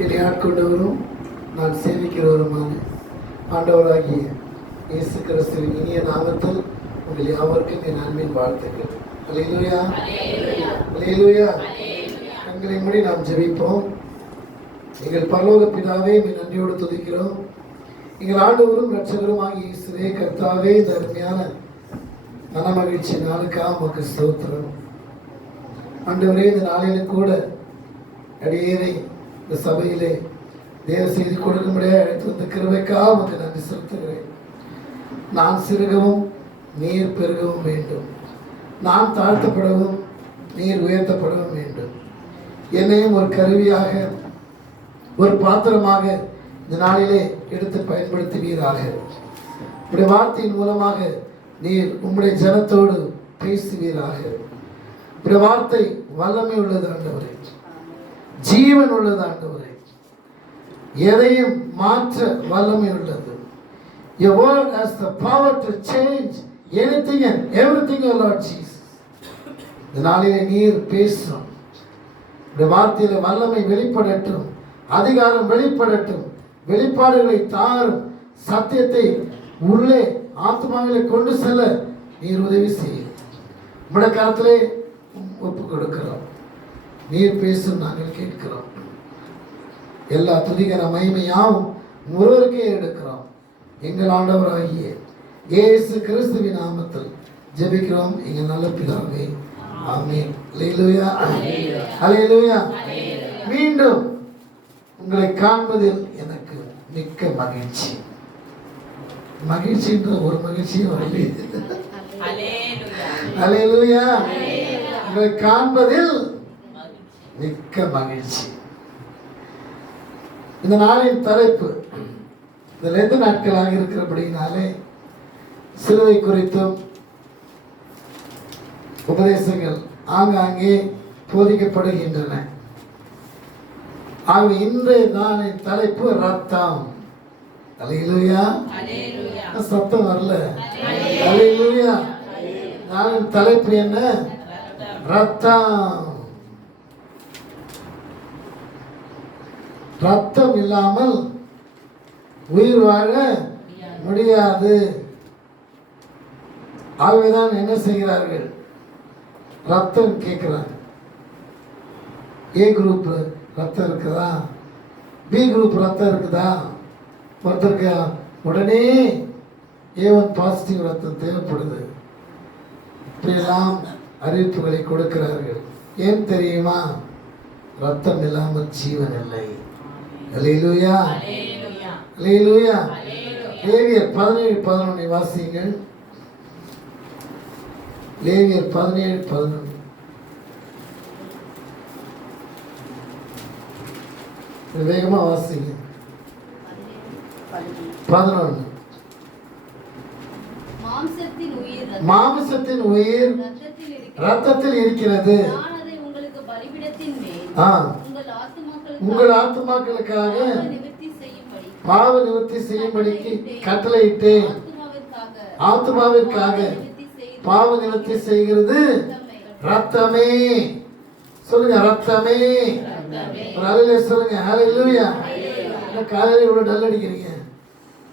என்னை ஆட்கொண்டவரும் நான் சேவிக்கிறவருமான ஆண்டவராகிய இயேசு கிறிஸ்துவின் இனிய நாமத்தில் உங்கள் யாவருக்கும் என் அன்பின் வாழ்த்துக்கள். அல்லேலூயா, அல்லேலூயா. கண்களை மூடி நாம் ஜெபிப்போம். எங்கள் பரலோக பிதாவே, நன்றியோடு துதிக்கிறோம். எங்கள் ஆண்டவரும் இரட்சகருமாகிய இயேசுவே கர்த்தாவே, இந்த அருமையான மனமகிழ்ச்சி நாளுக்காக உமக்கு ஸ்தோத்திரம். ஆண்டவரே, இந்த நாளிலும் கூட அடியேனை இந்த சபையிலே தேவ செய்தி கொடுக்கும்படியாக அழைத்து வந்த கிருபைக்காக உமக்கு நன்றி செலுத்துகிறேன். நான் சிறுகவும் நீர் பெருகவும் வேண்டும், நான் தாழ்த்தப்படவும் நீர் உயர்த்தப்படவும் வேண்டும். என்னையும் ஒரு கருவியாக, ஒரு பாத்திரமாக இந்த நாளிலே எடுத்து பயன்படுத்துவீராக. உடைய வார்த்தையின் மூலமாக நீர் உம்முடைய ஜனத்தோடு பேசுவீராக. உடைய வார்த்தை வல்லமை உள்ளது ஆண்டவரே, ஜீவன் உள்ளது ஆண்டவரே, எதையும் மாற்ற வல்லமை உள்ளது. Your word has the power to change anything and everything, O Lord Jesus. இந்த நாளிலே நீர் பேசும். இந்த வார்த்தையில வல்லமை வெளிப்படட்டும், அதிகாரம் வெளிப்படட்டும், வெளிப்பாடுகளை தாரும், சத்தியத்தை உள்ளே ஆத்மாவிலே கொண்டு செல்ல நீர் உதவி செய்யும். உம்முடைய கரத்திலே ஒப்பு கொடுக்கிறோம். நீர் பேசும், நாங்கள் கேட்கிறோம். எல்லா துதிகர மகிமையாவும் ஒருவருக்கே எடுக்கிறோம். எங்கள் ஆண்டவராகிய இயேசு கிறிஸ்துவின் நாமத்தில் ஜெபிக்கிறோம் எங்கள் நல்ல பிதாவே, ஆமென். அல்லேலூயா, அல்லேலூயா. மீண்டும் உங்களை காண்பதில் எனக்கு மிக்க மகிழ்ச்சி. மகிழ்ச்சின்ற ஒரு மகிழ்ச்சியும் வரல. அல்லேலூயா. உங்களை காண்பதில் மிக்க மகிழ்ச்சி. இந்த நாளின் தலைப்பு, இந்த 2 நாட்களாக இருக்கிறபடினாலே சிலுவை குறித்தும் உபதேசங்கள் ஆங்காங்கே போதிக்கப்படுகின்றன. ஆகவே இன்றைய நாளின் தலைப்பு ரத்தம். அல்லேலூயா. சத்தம் வரல. அல்லேலூயா. நாளின் தலைப்பு என்ன? ரத்தம். ரத்தம் இல்லாமல் உயிர் வாழ முடியாது. ஆகவேதான் என்ன செய்கிறார்கள்? ரத்தம் கேட்கிறாங்க. ஏ குரூப் ரத்தம் இருக்குதா, பி குரூப் ரத்தம் இருக்குதா? ஒருத்தருக்கு உடனே A1 பாசிட்டிவ் ரத்தம் தேவைப்படுது. இப்படியெல்லாம் அறிவிப்புகளை கொடுக்கிறார்கள். ஏன் தெரியுமா? ரத்தம் இல்லாமல் ஜீவன் இல்லை. அல்லேலூயா, அல்லேலூயா. லேவியர் 17:11 வாசிங்கள். லேவியர் 17:11. வேகமா வாசிங்க. 11. மாம்சத்தின் உயிர் ரத்தத்தில் இருக்கிறது. உங்கள் ஆத்துமாக்களுக்காக பாவ நிவர்த்தி செய்யும்படிக்கு கட்டளையிட்டேன். ஆத்துமாவிற்காக பாவ நிவர்த்தி செய்கிறது ரத்தமே. சொல்லுங்க, ரத்தமே. ஒரு அலையில சொல்லுங்க, ஹல்லேலூயா. காலையில இவ்வளவு டல் அடிக்கிறீங்க?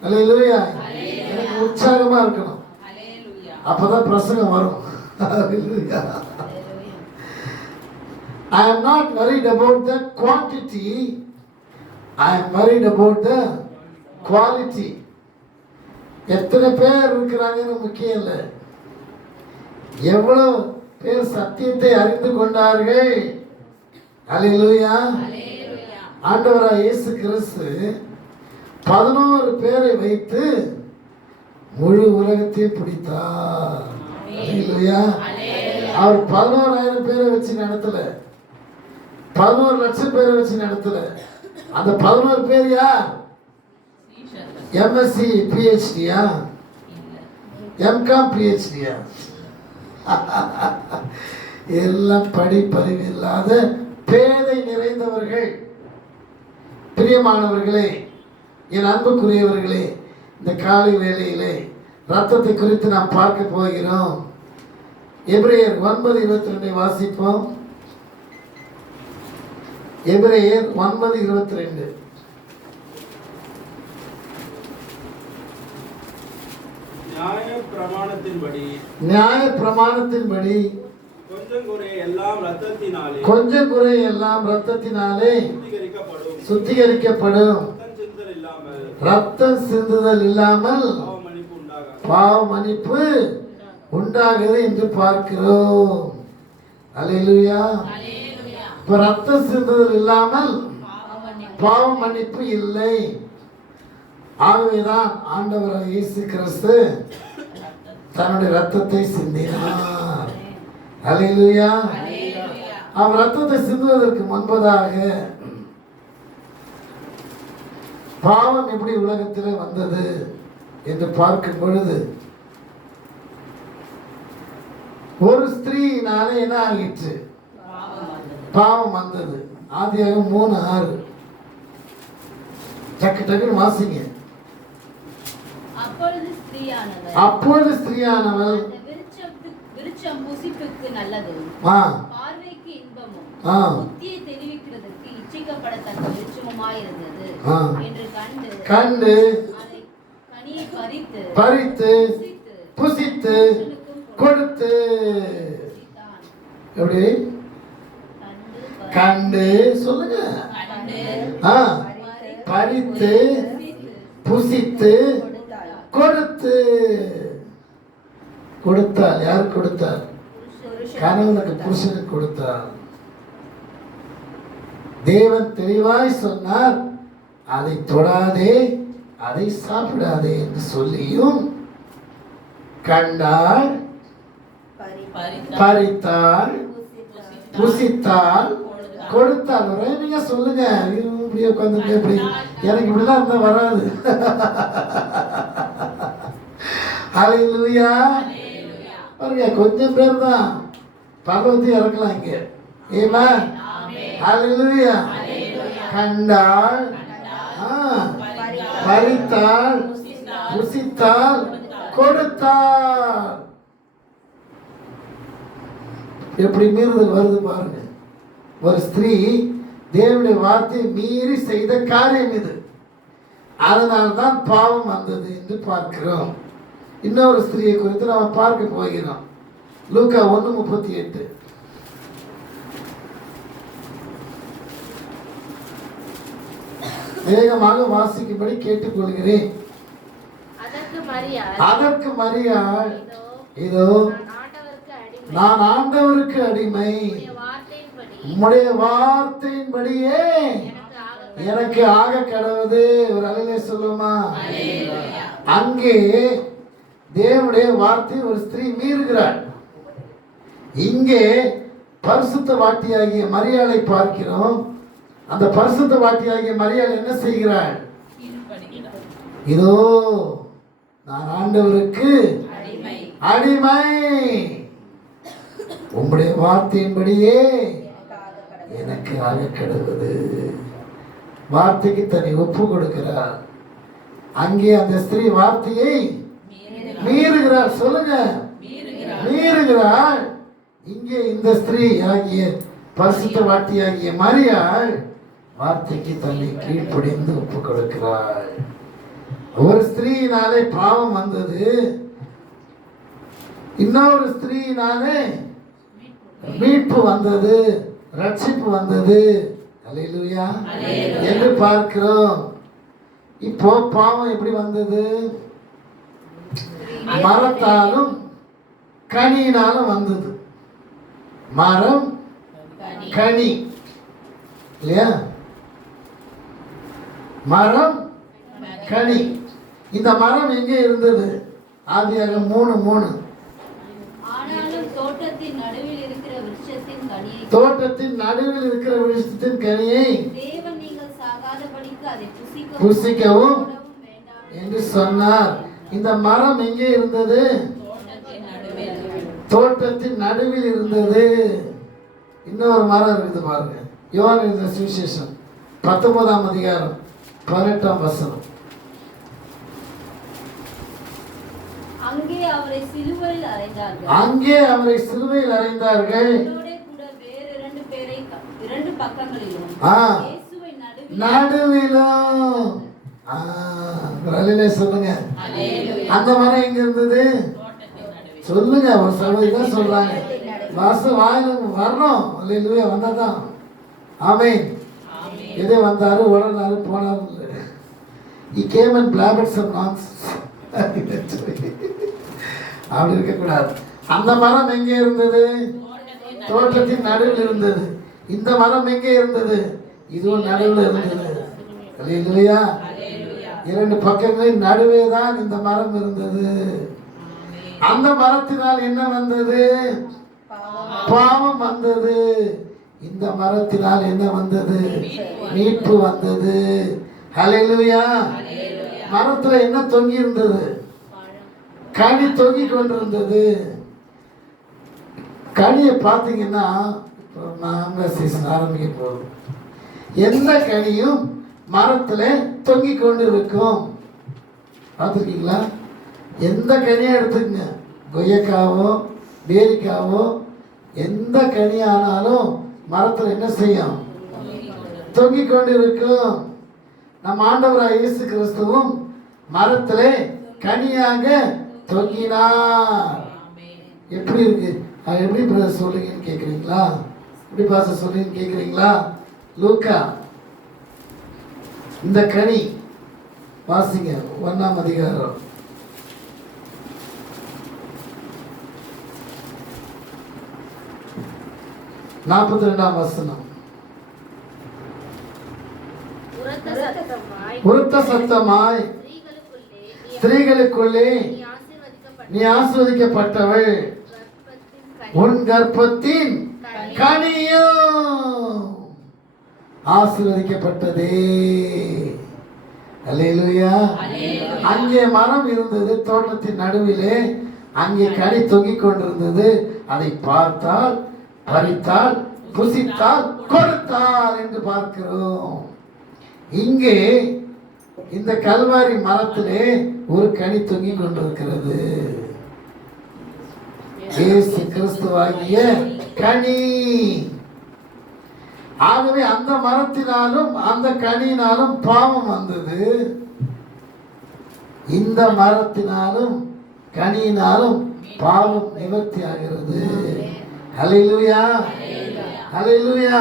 ஹல்லேலூயா. எனக்கு உற்சாகமா இருக்கணும், அப்பதான் பிரசங்கம் வரும். ஹல்லேலூயா. I am not worried about the quantity, I am worried about the quality. எத்தனை பேர் இருக்கிறாங்கன்னு முக்கியம் இல்லை, எவ்வளவு பேர் சத்தியத்தை அறிந்து கொண்டார்கள். அல்லேலூயா. ஆண்டவராகிய இயேசு கிறிஸ்து 11 பேரை வைத்து முழு உலகத்தையும் பிடித்தார். அல்லேலூயா. அவர் 11,000 பேரை வச்சு நடத்தல, 11 லட்சம் பேரை வச்சு நடத்தல. அந்த 11 பேர் யார்? MSc PhDயா, MCom PhDயா? எல்லாம் படிப்பறிவு இல்லாத பேதை நிறைந்தவர்கள். பிரியமானவர்களே, என் அன்புக்குரியவர்களே, இந்த காலை வேளையிலே ரத்தத்தை குறித்து நாம் பார்க்க போகிறோம். எபிரேயர் 9:22 வாசிப்போம். எபிரேயர் 9:22. நியாய பிரமாணத்தின்படி கொஞ்சம் குறை எல்லாம் இரத்தத்தினாலே சுத்திகரிக்கப்படும். ரத்தம் சிந்துதல் இல்லாமல் பாவ மன்னிப்பு உண்டாகுது என்று பார்க்கிறோம். அல்லேலூயா. இப்ப ரத்தம் சிந்துதல் இல்லாமல் பாவ மன்னிப்பு இல்லை. ஆகவேதான் ஆண்டவர் இயேசு கிறிஸ்து தன்னுடைய ரத்தத்தை சிந்தினார். அல்லேலூயா. அவர் ரத்தத்தை சிந்துவதற்கு முன்பதாக பாவம் எப்படி உலகத்தில் வந்தது என்று பார்க்கும் பொழுது ஒரு ஸ்திரீனாலே என்ன ஆகிற்று? பாவம் வந்தது. ஆதியாகமம் 3:6. டக்கு டக்குன்னு வாசிங்க. அப்பொழுது ஸ்திரீயானவள் விருட்சம் புசிப்புக்கு நல்லதும் பார்வைக்கு இன்பமும் புத்தியை தெரிவிக்கிறதுக்கு இச்சிக்கப்படத்தக்க விருட்சமுமாய் இருந்தது என்று கண்டு அதை கனியை பறித்து புசித்து கொடுத்து. எப்படி? கண்டு சொல்லுங்க. பறித்து புசித்து கொடுத்து. கொடுத்தார். யார் கொடுத்தார்? கணவனுக்கு, புருஷனுக்கு கொடுத்தார். தேவன் தெளிவாய் சொன்னார், அதை தொடாதே, அதை சாப்பிடாதே என்று சொல்லியும் கண்டார், பறித்தார், புசித்தார், கொடுத்தார். நீங்க சொல்லுங்க. இப்படி உட்காந்து எப்படி? எனக்கு இப்படிலாம் இருந்தா வராது. ஹல்லேலூயா. பாருங்க, கொஞ்சம் பேர் தான் பகவதி இறக்கலாம் இங்க. ஆமென். ஹல்லேலூயா. கண்டாள், பறித்தாள், புசித்தாள், கொடுத்தாள். எப்படி மீறுதல் வருது பாருங்க. ஒரு ஸ்திரீ தேவனுடைய வார்த்தையை மீறி செய்த காரியம் இது. அதனால்தான் பாவம் வந்தது என்று பார்க்கிறோம். இன்னொரு ஸ்திரீயை குறித்து நாம் பார்க்க போகிறோம். லூக்கா 1:38. வேகமாக வாசிக்கும்படி கேட்டுக்கொள்கிறேன். அதற்கு மரியாள், இதோ நான் ஆண்டவருக்கு அடிமை, உம்முடைய வார்த்தையின்படியே எனக்கு ஆக கடவுது. ஒரு அல்லேலூயா சொல்லுமா? அங்கே தேவனுடைய வார்த்தை ஒரு ஸ்திரீ மீறுகிறாள். இங்கே பரிசுத்த வாட்டியாகிய மரியாளை பார்க்கிறோம். அந்த பரிசுத்த வாட்டியாகிய மரியாள் என்ன செய்கிறாள்? இதோ நான் ஆண்டவருக்கு அடிமை, உம்முடைய வார்த்தையின்படியே எனக்கு ஆக கடவுது. வார்த்தைக்கு தன்னை ஒப்பு கொடுக்கிறார். அங்கே அந்த ஸ்திரீ வார்த்தையை மீறுகிறார். சொல்லுங்க, மீறுகிறாள். இங்கே இந்த ஸ்திரீ ஆகிய பரிசுத்த வாட்டியாகிய மரியாள் வார்த்தைக்கு தன்னை கீழ்ப்படிந்து ஒப்பு கொடுக்கிறாள். ஒரு ஸ்திரீயினாலே பாவம் வந்தது, இன்னொரு ஸ்திரீயினாலே மீட்பு வந்தது, ரட்சிப்பு வந்தது. அல்லேலூயா என்று பார்க்கிறோம். இப்போ பாவம் எப்படி வந்தது? மரத்தாலும் கனியினாலும் வந்தது. மரம், கனி, இல்லையா? மரம், கனி. இந்த மரம் எங்கே இருந்தது? ஆதியாகமம் 3:3. தோட்டத்தின் நடுவில் இருக்கிற விருட்சத்தின் கனியை தேவன் நீங்கள் சாகாதபடிக்கு அதை புசிக்கவும் என்று சொன்னார். இந்த மரம் எங்கே இருந்தது? தோட்டத்தின் நடுவில் இருந்தது. இன்னொரு மரம் இருக்குது பாருங்க. யோவான் எழுதின சுவிசேஷம் 19ஆம் அதிகாரம் 18ஆம் வசனம். அங்கே அவரை சிலுவையில் அறைந்தார்கள். அங்கே அவரை சிலுவையில் அறைந்தார்கள். இரண்டு பக்கங்களிலும் ஆ இயேசுவை நடுவிலும் சொல்லுங்க. அந்த மரம் எங்க இருந்தது சொல்லுங்க. ஒரு சகோதரி தான் சொல்றாங்க. வாசம் வாயில வரணும். அல்லேலூயா வந்தாதான். ஆமென். எதே வந்தாரு உடனாரு போனாரு. He came and blabbered some nonsense. அப்படி இருக்கக்கூடாது. அந்த மரம் எங்கே இருந்தது? தோட்டத்தின் நடுவில் இருந்தது. இந்த மரம் எங்கே இருந்தது? இதுவும் நடுவில் இருந்தது. அல்லேலூயா. இரண்டு பக்கங்களின் நடுவே தான் இந்த மரம் இருந்தது. அந்த மரத்தினால் என்ன வந்தது? பாவம் வந்தது. இந்த மரத்தினால் என்ன வந்தது? மீட்பு வந்தது. ஹல்லேலூயா. மரத்துல என்ன தொங்கி இருந்தது? கனி தொங்கி கொண்டிருந்தது. கனியை பார்த்தீங்கன்னா மாங்காய் சீசன் ஆரம்பிக்க போகுது. எந்த கனியும் மரத்துல தொங்கி கொண்டு இருக்கும். பார்த்துருக்கீங்களா? எந்த கனியை எடுத்துக்கங்க, கொய்யக்காவோ பேரிக்காவோ எந்த கனியானாலும் மரத்தில் என்ன செய்யும்? தொங்கி கொண்டு இருக்கும். நம் ஆண்டவராய் இயேசு கிறிஸ்துவும் மரத்திலே கனியாக தொங்கினார். எப்படி இருக்கு? அது எப்படி பிரதர் சொல்றீங்கன்னு கேட்குறீங்களா? எப்படி பாச சொல்றீங்கன்னு கேட்குறீங்களா? லூக்கா இந்த கனி வாசிங்க 1ஆம் அதிகாரம் 42ஆம் வசனம். உரத்த சத்தமாய் ஸ்திரீகளுக்குள்ளே நீ ஆசீர்வதிக்கப்பட்டவள், உன் கர்ப்பத்தின் கனியும் ஆசீர்வதிக்கப்பட்டதே. அல்லேலூயா. அங்கே மரம் இருந்தது தோட்டத்தின் நடுவிலே. அங்கே கனி தொங்கிக் கொண்டிருந்தது. அதை பார்த்தால், பறித்தால், புசித்தால், கொடுத்தால் என்று பார்க்கிறோம். இங்கே இந்த கல்வாரி மரத்திலே ஒரு கனி தொங்கிக் கொண்டிருக்கிறது. இயேசு கிறிஸ்துவாகிய கனி. ஆகவே அந்த மரத்தினாலும் அந்த கனியினாலும் பாவம் வந்தது. இந்த மரத்தினாலும் கனியினாலும் பாவம் நிவர்த்தி ஆகிறது. ஹல்லேலூயா. ஹல்லேலூயா.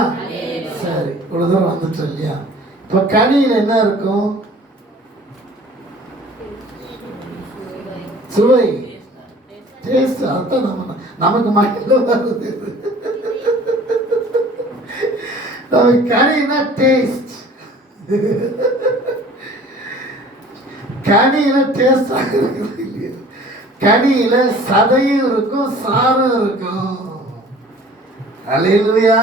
சரி, இவ்வளவு தூரம் வந்துட்டோம் இல்லையா? இப்ப கனியில் என்ன இருக்கும்? சுவை, டேஸ்ட். அதான் நமக்கு மைண்ட்ல வருது. நமக்கு கனினா டேஸ்ட். கனியில டேஸ்ட் இருக்குது இல்லையா? கனியில சதையும் இருக்கும், சாரும் இருக்கும். அல்லேலூயா.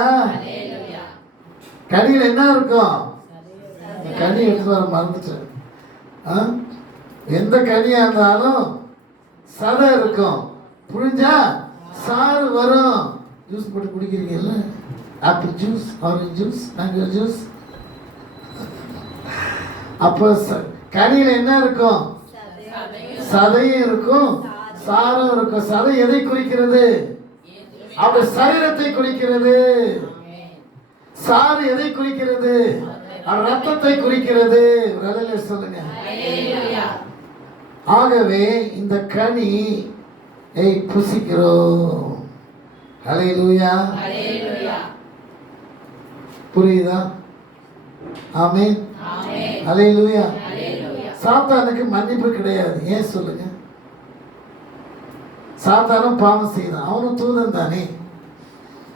கனியில என்ன இருக்கும்? கனி எடுத்து வர மறந்துட்டேன். எந்த கனியா இருந்தாலும் சதை இருக்கும், புரிஞ்சா சாறு வரும். ஜூஸ் போட்டு குடிக்கிறீங்கல்ல, apple juice, orange juice, mango juice. அப்போ கனியில என்ன இருக்கும்? சதையும் இருக்கும், சாரும் இருக்கும். சதை எதை குறிக்கிறது? அவருடைய சரீரத்தை குறிக்கிறது. சாறு எதை குறிக்கிறது? ரத்தத்தை குறிக்கிறது. சொல்லுங்க. ஆகவே இந்த கனி புசிக்கிறோம். ஹல்லேலூயா. புரியுதா? ஆமென். ஹல்லேலூயா. சாத்தானுக்கு மன்னிப்பு கிடையாது. ஏன் சொல்லுங்க? சாத்தானும் பாவம் செய்தான். அவனும் தூதன் தானே.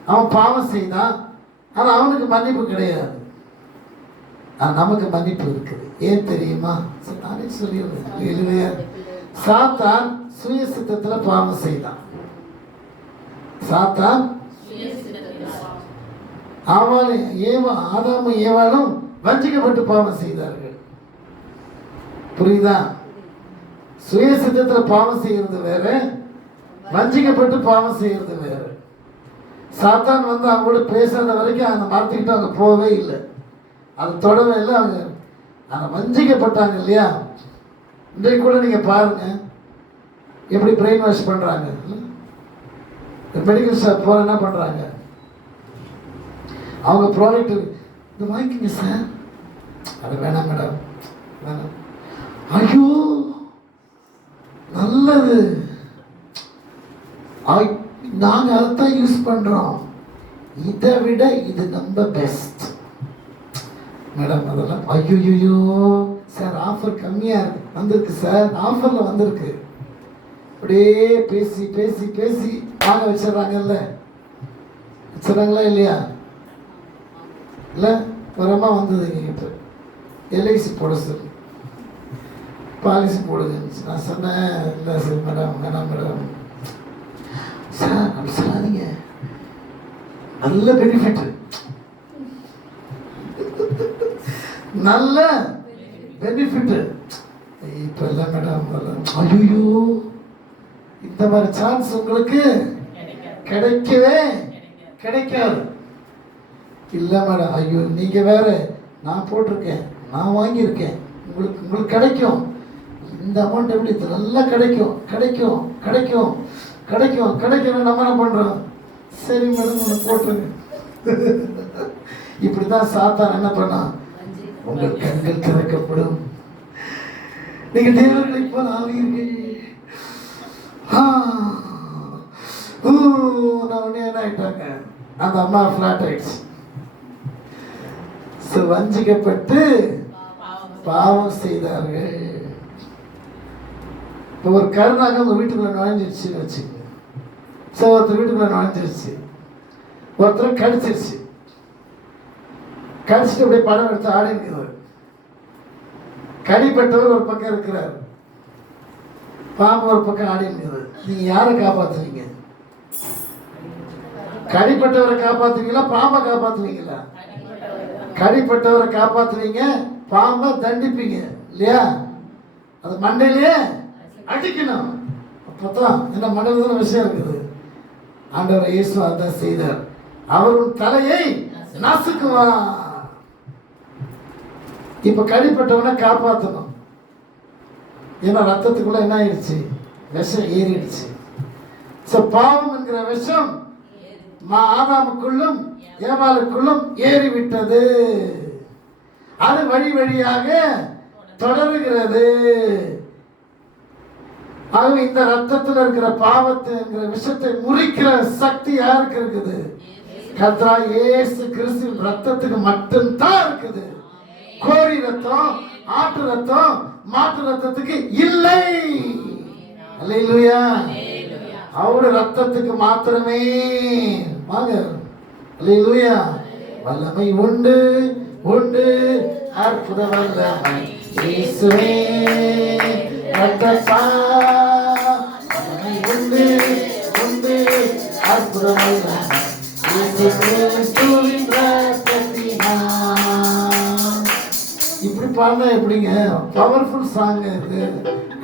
அவன் பாவம் செய்தான், ஆனால் அவனுக்கு மன்னிப்பு கிடையாது. நமக்கு மன்னிப்பு இருக்குது. ஏன் தெரியுமா? நானே சொல்லிடுறேன். சாத்தான் சுய சித்தத்தில் பாவம் செய்தான். சாத்தான் ஆதாமும் ஏவாளும் வஞ்சிக்கப்பட்டு பாவம் செய்தார்கள். புரியுதா? சுய சித்தத்தில் பாவம் செய்யறது வேற, வஞ்சிக்கப்பட்டு பாவம் செய்யறது வேற. சாத்தான் வந்து அவங்களோட பேசாத வரைக்கும் அந்த மரத்துக்கிட்ட அவங்க போகவே இல்லை, அதை தொடவே இல்லை. அவங்க அந்த வஞ்சிக்கப்பட்டாங்க இல்லையா? இன்றைக்கு கூட நீங்கள் பாருங்க எப்படி பிரெயின் வாஷ் பண்ணுறாங்க. மெடிக்கல் ஷாப் போகிற என்ன பண்ணுறாங்க? அவங்க ப்ராடக்ட் இது வாங்கிக்கங்க சார். அது வேணாம் மேடம், வேணாம். ஐயோ நல்லது, நாங்கள் அதைத்தான் யூஸ் பண்ணுறோம், இதை விட இது நம்ம பெஸ்ட் மேடம். அதெல்லாம் ஐயோ சார் ஆஃபர் கம்மியாக இருக்கு, வந்திருக்கு சார், ஆஃபரில் வந்திருக்கு. அப்படியே பேசி பேசி பேசி வாங்க வச்சிடறாங்கல்ல, வச்சிடறாங்களா இல்லையா? இல்லை ஒரு அம்மா வந்தது எங்ககிட்ட, எல்ஐசி போட சொல்லி, பாலிசி போடுங்க. நான் சொன்னேன் இல்லை சார் மேடம், வேணாம் மேடம். சார் அப்படி சொல்லாதீங்க, நல்ல பெனிஃபிட், நல்ல பெனிஃபிட். இப்போ இல்லை மேடம், ஐயோ இந்த மாதிரி சான்ஸ் உங்களுக்கு கிடைக்கவே கிடைக்காது. இல்லை மேடம், ஐயோ நீங்கள் வேற, நான் போட்டிருக்கேன், நான் வாங்கியிருக்கேன், உங்களுக்கு கிடைக்கும், இந்த அமௌண்ட் எப்படி நல்லா கிடைக்கும் கிடைக்கும் கிடைக்கும் கிடைக்கும் கிடைக்கும். நம்ம என்ன பண்ணுறோம், சரி மேடம் ஒன்று போட்டுருங்க. இப்படி தான் சாத்தான் என்ன பண்ணா, உங்கள் கண்கள் திறக்கப்படும், நீங்கள் தேவர்களை போல ஆவீர்கள். உடனே என்ன ஆயிட்டாங்க, அந்த அம்மா ஃபிளாட் ஆயிடுச்சு. வஞ்சிக்கப்பட்டு பாவம் செய்தார்கள். இப்போ ஒரு கருணாக உங்க வீட்டுக்குள்ள நுழைஞ்சிருச்சுன்னு வச்சுக்கோங்க. ஒருத்தர் வீட்டுக்குள்ள நுழைஞ்சிருச்சு, ஒருத்தர் கடிச்சிருச்சு, கடிச்சிட்டு அப்படியே படம் எடுத்து ஆடி இருக்கிறார். கடிப்பட்டவர் ஒரு பக்கம் இருக்கிறார், பாம்பு ஒரு பக்கம் ஆடி இருக்கிறது. நீங்க யாரை காப்பாத்துவீங்க? கடிப்பட்டவரை காப்பாத்துவீங்களா, பாம்பை காப்பாத்துவீங்களா? கடிப்பட்டவரை காப்பாத்துவீங்க, பாம்பை தண்டிப்பீங்க இல்லையா? அது மண்டையிலேயே அடிக்கணும். அப்பதான் என்ன மண்டையில விஷயம் இருக்குது. ஆண்டவர் இயேசு அதான் செய்தார், அவரும் தலையை நசுக்குவார். இப்ப கடிப்பட்டவனை காப்பாற்றணும். ஏன்னா ரத்தத்துக்குள்ள என்ன ஆயிடுச்சு, விஷம் ஏறிடுச்சு. பாவம் என்கிற விஷம் ஆதாமுக்குள்ளும் ஏவாளுக்குள்ளும் ஏறிவிட்டது. அது வழி வழியாக தொடருகிறது. ஆகவே இந்த ரத்தத்தில் இருக்கிற பாவத்தை என்கிற விஷத்தை முறிக்கிற சக்தி யாருக்கு இருக்குது? கர்த்தராகிய இயேசு கிறிஸ்துவின் ரத்தத்துக்கு மட்டும்தான் இருக்குது. கோழி ரத்தம், ஆட்டு ரத்தம், மாட்டு ரத்தத்துக்கு இல்லை. அல்லேலூயா. அவருடைய ரத்தத்துக்கு மாத்திரமே வாங்க. அல்லேலூயா. வல்லமை உண்டு உண்டு, அற்புத வல்லமை இயேசுவே ரத்தப்பா. வல்லமை உண்டு உண்டு, அற்புத வல்லமை இயேசுவின் ரத்தத்தினால். இப்படி பாடினா எப்படிங்க? பவர்ஃபுல் சாங் இது.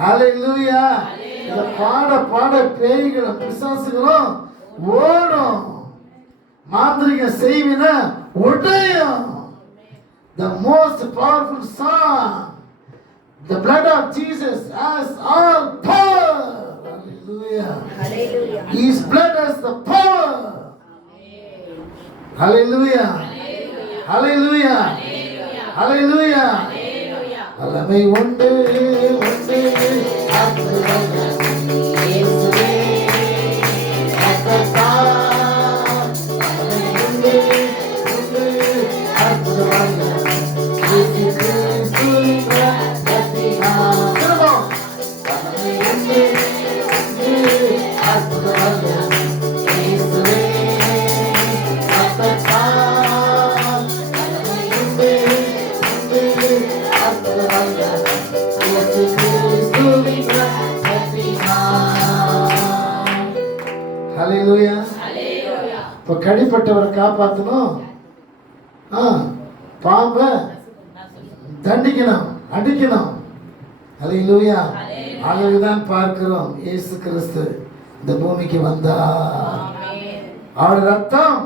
ஹல்லேலூயா. இத பாட பாட பேய்களும் பிசாசுகளும் ஓடும், மாந்திரிக செய்வின உடையும். The most powerful song, the blood of Jesus has all power. Hallelujah. Hallelujah. His blood has the power. Hallelujah. Hallelujah. Hallelujah. வல்லமை உண்டு உண்டு, இயேசுவே ரத்தத்தால். வல்லமை உண்டு உண்டு, அற்புத வல்லமை இயேசு கிறிஸ்துவின் ரத்தத்தினால். வல்லமை உண்டு உண்டு, அற்புத வல்லமை இயேசுவே ரத்தத்தால். வல்லமை உண்டு உண்டு, அற்புத வல்லமை இயேசு கிறிஸ்துவின் ரத்தத்தினால். ஹல்லேலூயா. இப்போ கடிப்பட்டவரை காப்பாற்றணும், பாம்பை தண்டிக்கணும், அடிக்கணும். ஹல்லேலூயா. ஆகவேதான் பார்க்கிறோம், இயேசு கிறிஸ்து இந்த பூமிக்கு வந்தார். அவர் ரத்தம்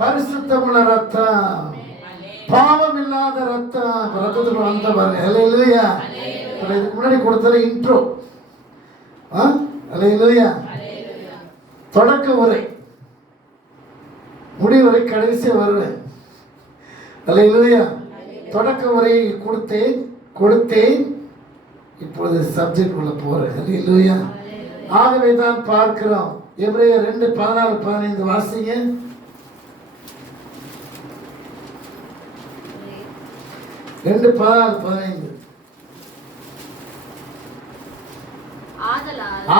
பரிசுத்தமுள்ள ரத்தம், பாவம் இல்லாத ரத்தம். ரத்தத்துக்கு வந்த பாருங்க. ஹல்லேலூயா. இதுக்கு முன்னாடி கொடுத்தது இன்ட்ரோ. ஹல்லேலூயா. தொடக்க உரை, முடிவுரை, கடைசி வருவேன். அல்லேலூயா. தொடக்க உரை கொடுத்தேன். இப்பொழுது சப்ஜெக்ட் உள்ள போறேன். அல்லேலூயா. ஆகவே தான் பார்க்கிறோம். எபிரேயர் 2:14-15 வாசிங்க. 2:14-15.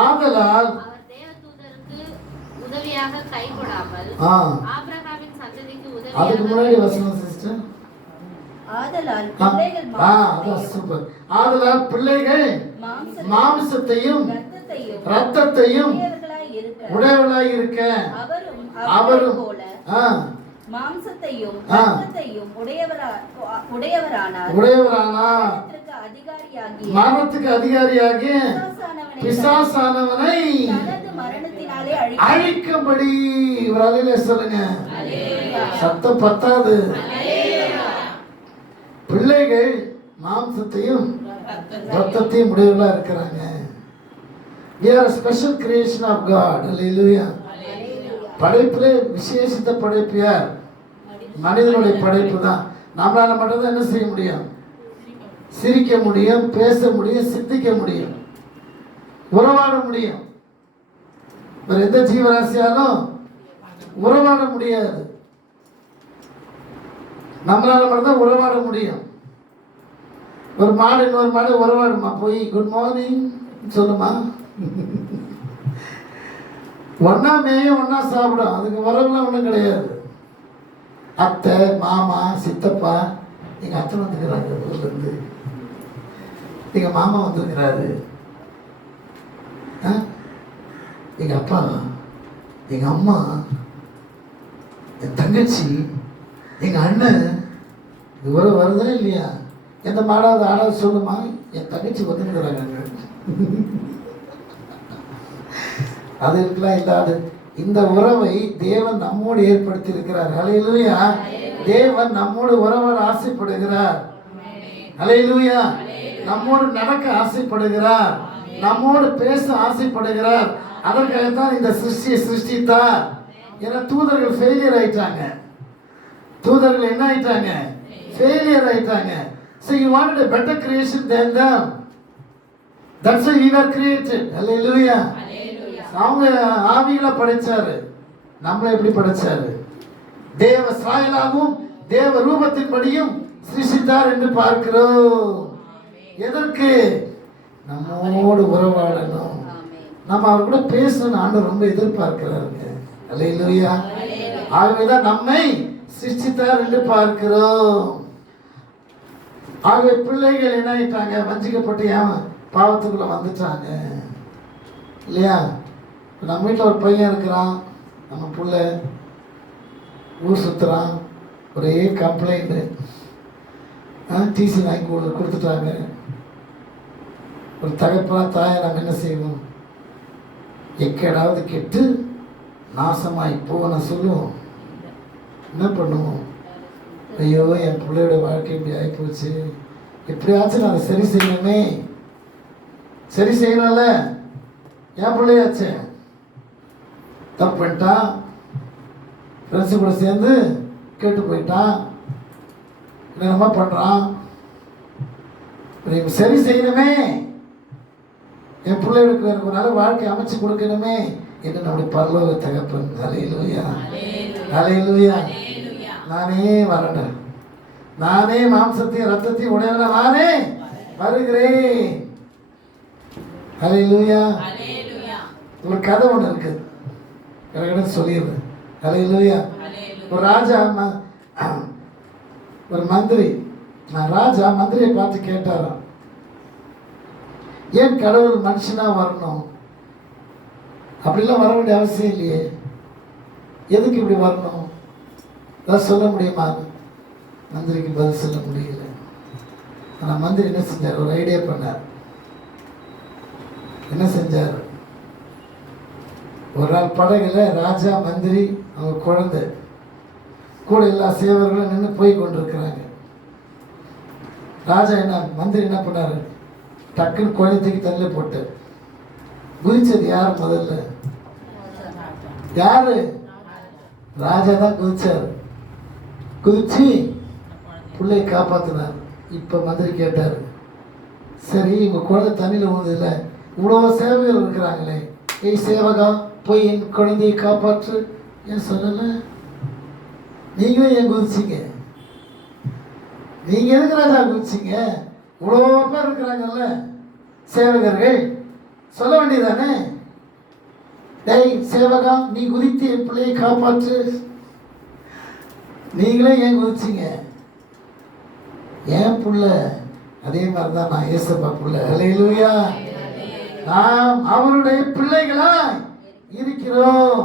ஆதலால் அவர் தேவதூதருக்கு உதவியாக கை கொடாமல் ஆபிரகாமின் சந்ததிக்கு அதுக்கு உதவியாக முன்னாடி வசனம் சிஸ்டர். ஆதலால் பிள்ளைகள் சூப்பர். ஆதலால் பிள்ளைகள் மாம்சத்தையும் இரத்தத்தையும் உடையவர்களாய் இருக்க அவரும் மாம்சத்தையும் இரத்தத்தையும் உடையவரானார். மரணத்துக்கு அதிகாரியாகிய பிசாசானவனை அழிக்கும்படி ஒரு அலையில சொல்லுங்க. சத்தம் பத்தாது. பிள்ளைகள் மாம்சத்தையும் ரத்தத்தையும் உடையவர்களா இருக்கிறாங்க. We are a special creation of God. Hallelujah. படைப்பிலே விசேஷித்த படைப்பு யார்? மனிதனுடைய படைப்பு தான். நம்மளால மட்டும்தான் என்ன செய்ய முடியும்? சிரிக்க முடியும், பேச முடியும், சிந்திக்க முடியும், உறவாட முடியும். வேற எந்த ஜீவராசியாலும் உறவாட முடியாது. நம்மளால மட்டும்தான் உறவாட முடியும். ஒரு மாடு இன்னொரு மாடு உறவாடுமா? போய் குட் மார்னிங் சொல்லுமா? ஒன்னா மேயும் ஒன்னா சாப்பிடும். அதுக்கு உறவுலாம் ஒன்றும் கிடையாது. அத்தை, மாமா, சித்தப்பா, எங்கள் அத்தை வந்துக்கிறாங்க ஊர்லேருந்து, எங்கள் மாமா வந்துருக்கிறாரு, எங்கள் அப்பா, எங்கள் அம்மா, என் தங்கச்சி, எங்கள் அண்ணன், இது உறவு வருதா இல்லையா? எந்த மாடாவது ஆடாவது சொல்லுமா? என் தங்கச்சி வந்துருக்கிறாங்க. அது இருக்கலாம் இல்லாது. இந்த உறவை தேவன் நம்மோடு ஏற்படுத்தி இருக்கிறார். ஹல்லேலூயா. தேவன் நம்மோடு உறவாட ஆசைப்படுகிறார். ஹல்லேலூயா. நம்மோடு நடக்க ஆசைப்படுகிறார். நம்மோடு பேச ஆசைப்படுகிறார். அதற்காகத்தான் இந்த சிருஷ்டியை சிருஷ்டித்தார். ஏன்னா தூதர்கள் ஃபெயிலியர் ஆயிட்டாங்க. தூதர்கள் என்ன ஆயிட்டாங்க? ஃபெயிலியர் ஆயிட்டாங்க. So you wanted a better creation than them. That's why we were created. Hallelujah. அவங்க ஆவியில படைச்சாரு, நம்மளை எப்படி படைச்சாரு? தேவ சாயலாகவும் தேவ ரூபத்தின்படியும் சிருஷ்டித்தார் என்று பார்க்கிறோம். எதற்கு? நம்மோடு உறவாடணும், நம்ம அவர் கூட பேசணும். ஆண்டவர் ரொம்ப எதிர்பார்க்கிறாருங்க. அல்லேலூயா. ஆகவேதான் நம்மை சிருஷ்டித்தார் என்று பார்க்கிறோம். ஆகவே பிள்ளைகள் என்ன ஆயிட்டாங்க? வஞ்சிக்கப்பட்டு ஏன் பாவத்துக்குள்ள வந்துட்டாங்க இல்லையா? நம்ம வீட்டில் ஒரு பையன் இருக்கிறான், நம்ம பிள்ளை ஊர் சுற்றுறான், ஒரே கம்ப்ளைண்ட்டு, டிசி வாங்கி கொடுத்துட்டாங்க. ஒரு தகப்பனா தாயை நம்ம என்ன செய்வோம்? எக்கேடாவது கெட்டு நாசமாய் போன சொல்லுவோம். என்ன பண்ணுவோம்? ஐயோ என் பிள்ளையோட வாழ்க்கை இப்படி ஆகிப்போச்சு, எப்படியாச்சும் நான் அதை சரி செய்யணுமே. சரி செய்யணும்ல, என் பிள்ளையாச்சு தப்பு பண்ணிட்டான், ஃப்ரெண்ட்ஸு கூட சேர்ந்து கேட்டு போயிட்டான், என்னென்னமா பண்ணுறான், சரி செய்யணுமே, என் பிள்ளைகளுக்கு எனக்கு ஒரு நல்ல வாழ்க்கை அமைச்சு கொடுக்கணுமே என்று நம்முடைய பரலோக தகப்பன். ஹல்லேலூயா. ஹல்லேலூயா. நானே வரேன், நானே மாம்சத்தையும் ரத்தத்தையும் உடையவன, நானே வருகிறேன். ஹல்லேலூயா. ஒரு கதை ஒன்று இருக்குது, எனக்கு சொல்லிடுறேன். ஹல்லேலூயா. ஒரு ராஜா, ஒரு மந்திரி, ராஜா மந்திரியை பார்த்து கேட்டாராம், ஏன் கடவுள் மனுஷனா வரணும்? அப்படிலாம் வர வேண்டிய அவசியம் இல்லையே, எதுக்கு இப்படி வரணும்? அதான் சொல்ல முடியுமா? மந்திரிக்கு பதில் சொல்ல முடியல. ஆனால் மந்திரி என்ன செஞ்சார்? ஒரு ஐடியா பண்ணார். என்ன செஞ்சார்? ஒரு நாள் படகுல ராஜா, மந்திரி, அவங்க குழந்தை கூட எல்லா சேவர்களும் நின்று போய் கொண்டிருக்கிறாங்க. ராஜா மந்திரி என்ன பண்ணாரு? டக்குன்னு குழந்தைக்கு தள்ளி போட்டு குதிச்சது யார் முதல்ல? யாரு? ராஜா தான் குதிச்சார். குதிச்சு பிள்ளையை காப்பாற்றினார். இப்போ மந்திரி கேட்டார், சரி உங்கள் குழந்தை தண்ணியில் ஊதுதில்ல, இவ்வளோ சேவைகள் இருக்கிறாங்களே, ஏய் சேவகா போய் என் குழந்தையை காப்பாற்று ஏன் சொல்லலை? நீங்களும் ஏன் குதிச்சிங்க? நீங்கள் எதுக்கு ராஜா குதிச்சிங்க? இவ்வளோ பேர் இருக்கிறாங்கல்ல சேவகர்கள், சொல்ல வேண்டியதானே? டேய் சேவகா நீ குதித்து என் பிள்ளையை காப்பாற்று. நீங்களே ஏன் குதிச்சிங்க? ஏன் புள்ள அதே மாதிரி தான் நான் ஏசப்பா புள்ள. அல்லேலூயா. நாம் அவருடைய பிள்ளைகளா இருக்கிறோம்.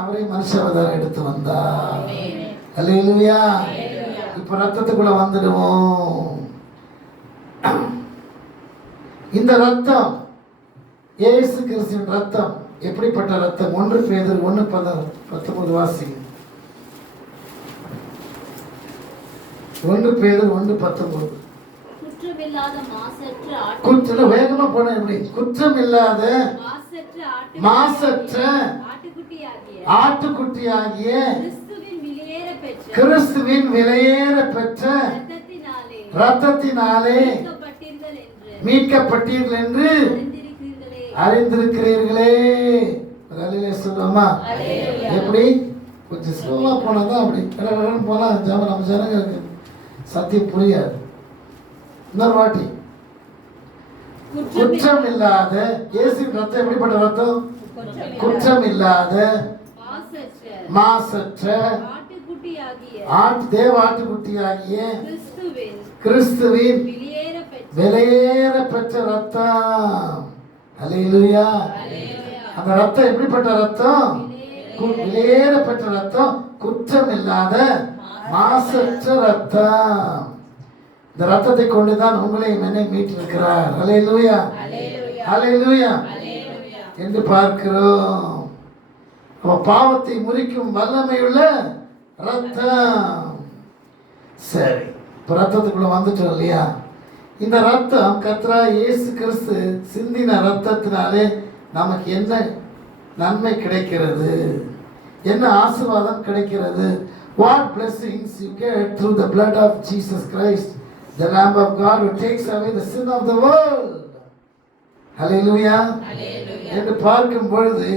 அவரே மனுஷாவதாரம் எடுத்து வந்தார். அல்லேலூயா. இப்ப ரத்தத்துக்குள்ள வந்துடுவோம். இந்த ரத்தம் இயேசு கிறிஸ்துவின் ரத்தம் எப்படிப்பட்ட ரத்தம்? 1 பேதுரு 1:19 வாசிங்க. 1 பேதுரு 1:19. குற்றமில்லாத மாசற்ற குற்றம் வேகமா போன எப்படி? குற்றமில்லாத மாசற்ற ஆட்டுக்குட்டியாகிய கிறிஸ்துவின் விலையேற பெற்ற ரத்தத்தினாலே மீட்கப்பட்டீர்கள் என்று அறிந்திருக்கிறீர்களே. சொல்லுவோமா? எப்படி? கொஞ்சம் ஸ்லோவா போனாதான் அப்படி போனா நம்ம ஜனங்களுக்கு சத்தியம் புரியாது. இன்னொரு வாட்டி, குற்றம் இல்லாத இயேசுவின் ரத்தம் எப்படிப்பட்ட ரத்தம்? குற்றம் இல்லாத மாசற்ற தேவ ஆட்டுக்குட்டியாகிய கிறிஸ்துவின் விலையேற பெற்ற ரத்தம். அல்லேலூயா. அந்த ரத்தம் எப்படிப்பட்ட ரத்தம்? விலையேற பெற்ற ரத்தம், குற்றம் இல்லாத மாசற்ற ரத்தம். இந்த ரத்தத்தை கொண்டுதான் உங்களையும் என்னை மீட்டிருக்கிறார். அல்லேலூயா, அல்லேலூயா என்று பார்க்கிறோம். பாவத்தை முறிக்கும் வல்லமையுள்ள ரத்தம். சரி, இப்ப ரத்தத்துக்குள்ள வந்துட்டோம் இல்லையா? இந்த ரத்தம் கர்த்தராகிய இயேசு கிறிஸ்து சிந்தின ரத்தத்தினாலே நமக்கு என்ன நன்மை கிடைக்கிறது? என்ன ஆசீர்வாதம் கிடைக்கிறது? What blessings you get through the blood of Jesus Christ, the Lamb of God who takes away the sin of the world. Hallelujah. என்று பார்க்கும் பொழுது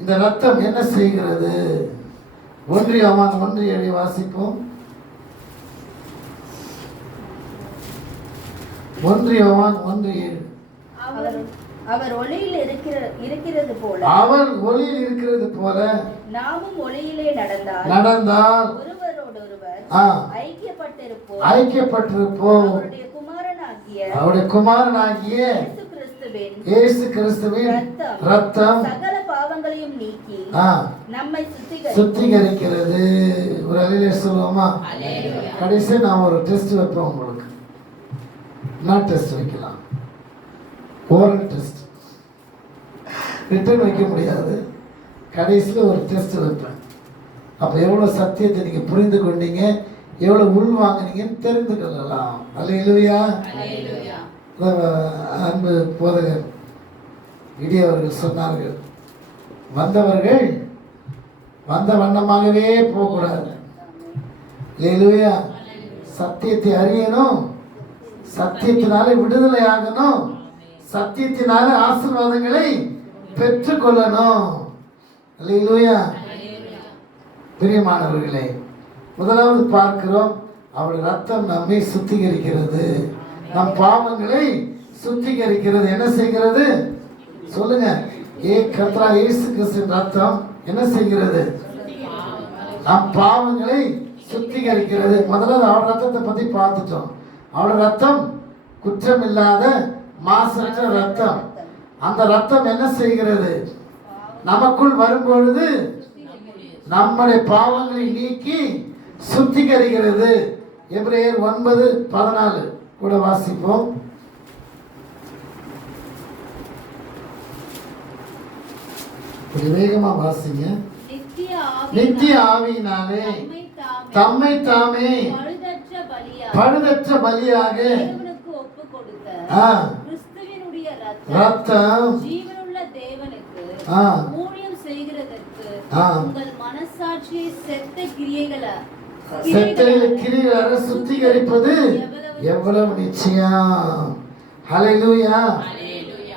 இந்த ரத்தம் என்ன செய்கிறது? 1 யோவான் 1:7 வாசிப்போம். 1 யோவான் 1:7. அவர் ஒளியில் இருக்கிறது போல நாமும் ஒளியிலே நடந்தால் ஒருவரோடொருவர் ஐக்கியப்பட்டிருப்போம். அவருடைய குமாரனாகிய இயேசு கிறிஸ்துவின் ரத்தம் சகல பாவங்களையும் நீக்கி நம்மை சுத்திகரிக்கிறது. ஒரு அல்லேலூயா சொல்லுவோமா? கடைசி நான் ஒரு டெஸ்ட் வைப்பேன் உங்களுக்கு. என்ன டெஸ்ட் வைக்கலாம்? Oral test. ரிட்டன் வைக்க முடியாது. கடைசியில் ஒரு டெஸ்ட் வைப்பேன். அப்போ எவ்வளோ சத்தியத்தை நீங்கள் புரிந்து கொண்டீங்க, எவ்வளோ உள் வாங்கினீங்கன்னு தெரிந்து கொள்ளலாம். அல்லேலூயா. அன்பு போதகர் இடி அவர்கள் சொன்னார்கள், வந்தவர்கள் வந்த வண்ணமாகவே போகக்கூடாது. அல்லேலூயா. சத்தியத்தை அறியணும், சத்தியத்தினாலே விடுதலை ஆகணும், சத்தியத்தினால ஆசீர்வாதங்களை பெற்றுக்கொள்ளணும். அல்லேலூயா. பிரியமானவர்களே, முதலாவது பார்க்கிறோம், அவருடைய ரத்தம் நம்மை சுத்திகரிக்கிறது, நம் பாவங்களை சுத்திகரிக்கிறது. என்ன செய்கிறது சொல்லுங்க? கர்த்தராகிய இயேசு கிறிஸ்துவின் ரத்தம் என்ன செய்கிறது? நம் பாவங்களை சுத்திகரிக்கிறது. முதல்ல அவருடைய ரத்தத்தை பத்தி பார்த்துட்டோம். அவருடைய ரத்தம் குற்றம் இல்லாத மாசற்ற ரத்தம். அந்த ரத்தம் என்ன செய்கிறது? நமக்குள் வரும்பொழுது நம்முடைய பாவங்களை நீக்கி சுத்திகரிக்கிறது. எபிரேயர் 9:14 கூட வாசிப்போம். வேகமா வாசிங்க. நித்திய ஆவியினாலே தம்மை தாமே பழுதற்ற பலியாக ரத்தம் ஜீவனுள்ள தேவனுக்கு ஊழியம் செய்கிறதற்கு உங்கள் மனசாட்சியை செத்த கிரியைகளை செத்தையில கிரிகளை சுத்திகரிப்பது எவ்வளவு நிச்சயம். ஹல்லேலூயா.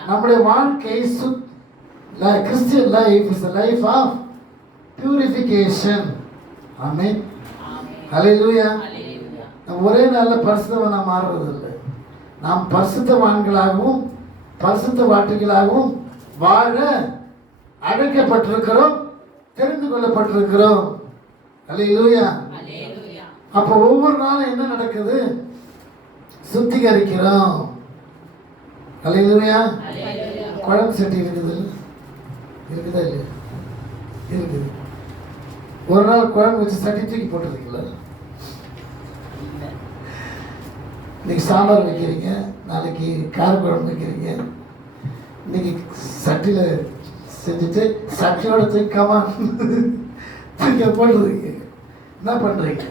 நம்முடைய வாழ்க்கை Christian life is a life of purification. ஆமென். ஹல்லேலூயா. ஒரே நல்ல பரிசுத்தவனா மாறுவதில்லை. நாம் பரிசுத்தவான்களாகவும் பரிசுத்தவாட்டிகளாகவும் வாழ அழைக்கப்பட்டிருக்கிறோம், தெரிந்து கொள்ளப்பட்டிருக்கிறோம். ஹல்லேலூயா. அப்போ ஒவ்வொரு நாளும் என்ன நடக்குது? சுத்திகரிக்கிறோம். ஹல்லேலூயா. குழம்பு சட்டி இருக்குதா இல்லையா? இருக்குது. ஒரு நாள் குழம்பு வச்சு சட்டி தூக்கி போட்டுருக்கீங்களா? இன்னைக்கு சாம்பார் வைக்கிறீங்க, நாளைக்கு கார குழம்பு வைக்கிறீங்க, இன்னைக்கு சட்டியில் செஞ்சுட்டு சட்டியோட தூக்காம தூக்க போட்டுருக்கீங்க. என்ன பண்ணுறீங்க?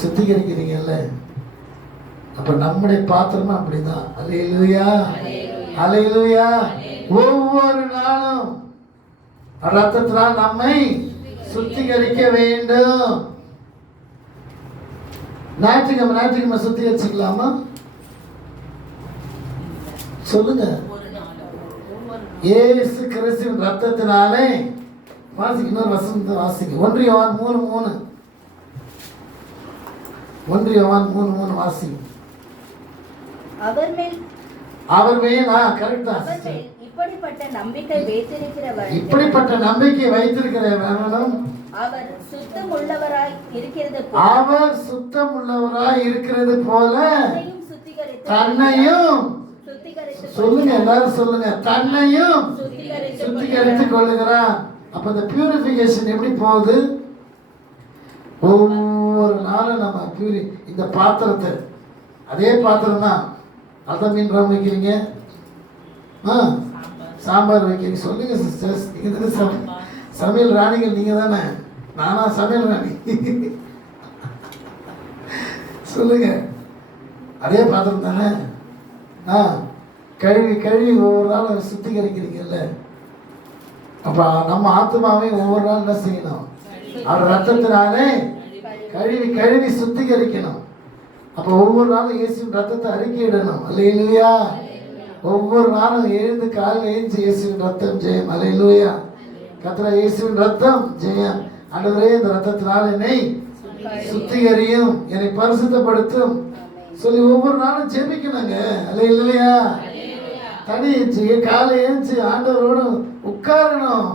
சுத்திகரிக்கிறீங்கல்ல. அப்ப நம்முடைய பாத்திரமும் அப்படிதான். அல்லேலூயா, அல்லேலூயா. ஒவ்வொரு நாளும் ரத்தத்தினால் நம்மை சுத்திகரிக்க வேண்டும். ஞாயிற்றுக்கிழமை சுத்திகரிச்சுக்கலாமா? சொல்லுங்க. இயேசு கிறிஸ்துவின் ரத்தத்தினாலே வாசிக்க. இன்னொரு வசனத்தை வாசிக்க. 1 யோவான் 3:3. 1 யோவான் 3:3 வாசிக்க. அவர் மேல் கரெக்டா இப்படிப்பட்ட நம்பிக்கை வைத்திருக்கிறவர், இப்படிப்பட்ட நம்பிக்கை வைத்திருக்கிறவனும் அவர் சுத்தம் உள்ளவராய் இருக்கிறது போல தன்னையும் சொல்லுங்க, எல்லாரும் சொல்லுங்க, தன்னையும் சுத்திகரித்துக் கொள்ளுகிறார். அப்ப இந்த பியூரிபிகேஷன் எப்படி போகுது? ஒவ்வொரு நாளும் நம்ம இந்த பாத்திரத்தை, அதே பாத்திரம் தான். அதான் மீன் குழம்பு வைக்கிறீங்க, சாம்பார் வைக்கிறீங்க. சொல்லுங்க சிஸ்டர்ஸ், நீங்க தானே சமையல் ராணிகள், நீங்க தானே. நானா சமையல் ராணி? சொல்லுங்க. அதே பாத்திரம் தானே. கழுவி ஒவ்வொரு நாளும் சுத்திகரிக்கிறீங்கல்ல. அப்ப நம்ம ஆத்மாவை ஒவ்வொரு நாள் என்ன செய்யணும்? அவர் ரத்தத்தினாலே கழுவி சுத்திகரிக்கணும். அப்போ ஒவ்வொரு நாளும் இயேசுவின் ரத்தத்தை அறிக்கையிடணும். அல்லேலூயா. ஒவ்வொரு நாளும் எழுந்து காலையில் எழுந்து இயேசுவின் ரத்தம் ஜெயம். அல்லேலூயா. கர்த்தரே, இயேசுவின் ரத்தம் ஜெயம். ஆண்டவரே, இந்த ரத்தத்தினால் என்னை சுத்திகரியும், என்னை பரிசுத்தப்படுத்தும் சொல்லி ஒவ்வொரு நாளும் ஜெபிக்கணுங்க. அல்லேலூயா. தனி காலை எழுந்து ஆண்டவரோடு உட்காரணும்,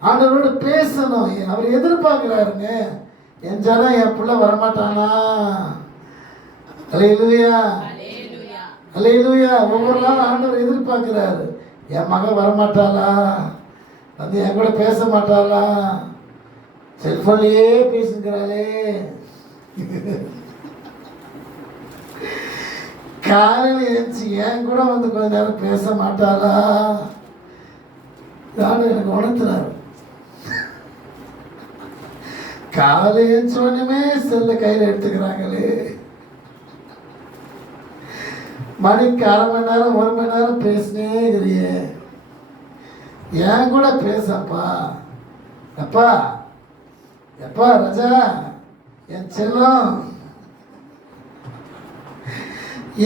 ஆண்டவரோடு பேசணும். அவர் எதிர்பார்க்கிறாருங்க. என் ஜனம் என் பிள்ளை வரமாட்டானா? அல்லேலூயா, அல்லேலூயா. ஒவ்வொரு நாளும் ஆண்டவர் எதிர்பார்க்கிறாரு. என் மகன் வரமாட்டாளா? வந்து என் கூட பேச மாட்டாளா? செல்போன்லயே பேசுகிறாளே. காலையில் எழுந்துச்சு என் கூட வந்து கொஞ்ச நேரம் பேச மாட்டாளா? யாரும் எனக்கு உணர்த்துறாரு. காலை எழுந்த உடனே செல்ல கையில் எடுத்துக்கிறாங்களே. மணிக்கு 1/2 மணி நேரம் 1 மணி நேரம் பேசினே இருக்கிறியே, என் கூட பேசப்பா. எப்பா எப்பா ராஜா, என் செல்லம்,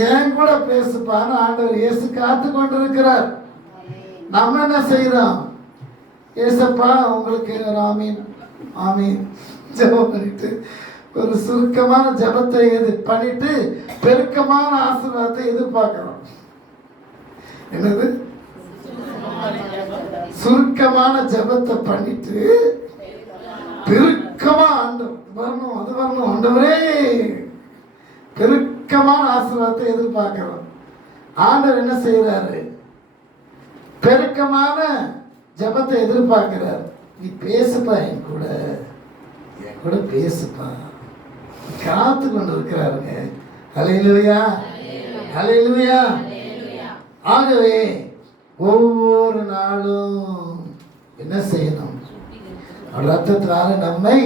என் கூட பேசுப்பான்னு ஆண்டவர் இயேசு காத்து கொண்டு இருக்கிறார். நம்ம என்ன செய்யறோம்? ஏசப்பா உங்களுக்கு ஆமீன் ஆமீன் ஜெபம் பண்ணிட்டு ஒரு சுருக்கமான ஜெபத்தை பண்ணிட்டு பெருக்கமான ஆசீர்வாதத்தை எதிர்பார்க்கிறோம். என்னது? சுருக்கமான ஜெபத்தை பண்ணிட்டு பெருக்கமா ஆண்டவர் வரணும், அது வரணும், ஆண்டவரே பெருக்கமான ஆசீர்வாதத்தை எதிர்பார்க்கிறோம். ஆண்டவர் என்ன செய்யறாரு? பெருக்கமான ஜெபத்தை எதிர்பார்க்கிறார். நீ பேசுப்பா, என் கூட பேசுப்பா, காத்து கொண்டு இருக்கிறாருங்க. ஹல்லேலூயா, ஹல்லேலூயா. ஆகவே ஒவ்வொரு நாளும் என்ன செய்யணும்? ரத்தத்தினால நம்மை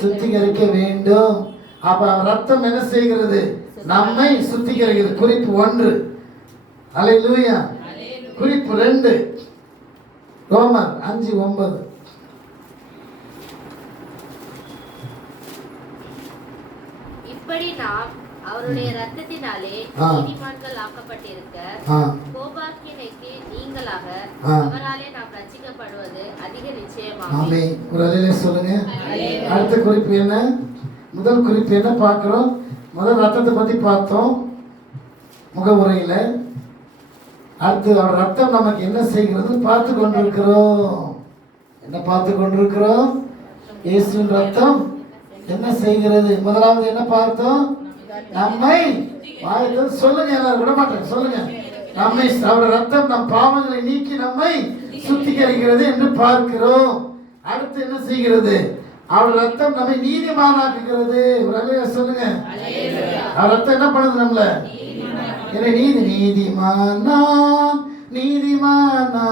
சுத்திகரிக்க வேண்டும். அப்ப ரத்தம் என்ன செய்கிறது? நம்மை சுத்திகரிக்கிறது. குறிப்பு 1. ஹல்லேலூயா. குறிப்பு 2, ரோமர் 5:9. நாம் அவருடைய ரத்தத்தினாலே ஆ. நீதிமான்கள் ஆக்கப்பட்டிருக்க ஆ, கோபாக்கினைக்கு நீங்களாக ஆ. அவராலே நாம் ரட்சிக்கப்படுவது அதிக நிச்சயமாகும். ஆமே. ஒரு அலையில சொல்லுங்க. அடுத்த குறிப்பு என்ன? முதல் குறிப்பு என்ன பார்க்கிறோம்? முதல் ரத்தத்தை பத்தி பார்த்தோம் முகவுரையில. அடுத்து அவர் ரத்தம் நமக்கு என்ன செய்கிறது பார்த்து கொண்டிருக்கிறோம். என்ன பார்த்து கொண்டிருக்கிறோம்? இயேசுவின் ரத்தம் என்ன செய்கிறது? முதலாவது என்ன பார்த்தோம்? நம்மை வாழ்த்து சொல்லுங்க. எல்லாரும் விட மாட்டேன். சொல்லுங்க. நம்மை அவருடைய ரத்தம் நம் பாவங்களை நீக்கி நம்மை சுத்திகரிக்கிறது என்று பார்க்கிறோம். அடுத்து என்ன செய்கிறது? அவர் ரத்தம் நம்மை நீதிமானாக்குகிறது. ஒரு அல்லேலூயா சொல்லுங்க. அவர் ரத்தம் என்ன பண்ணுது நம்மள? என்னை நீதிமானா நீதிமானா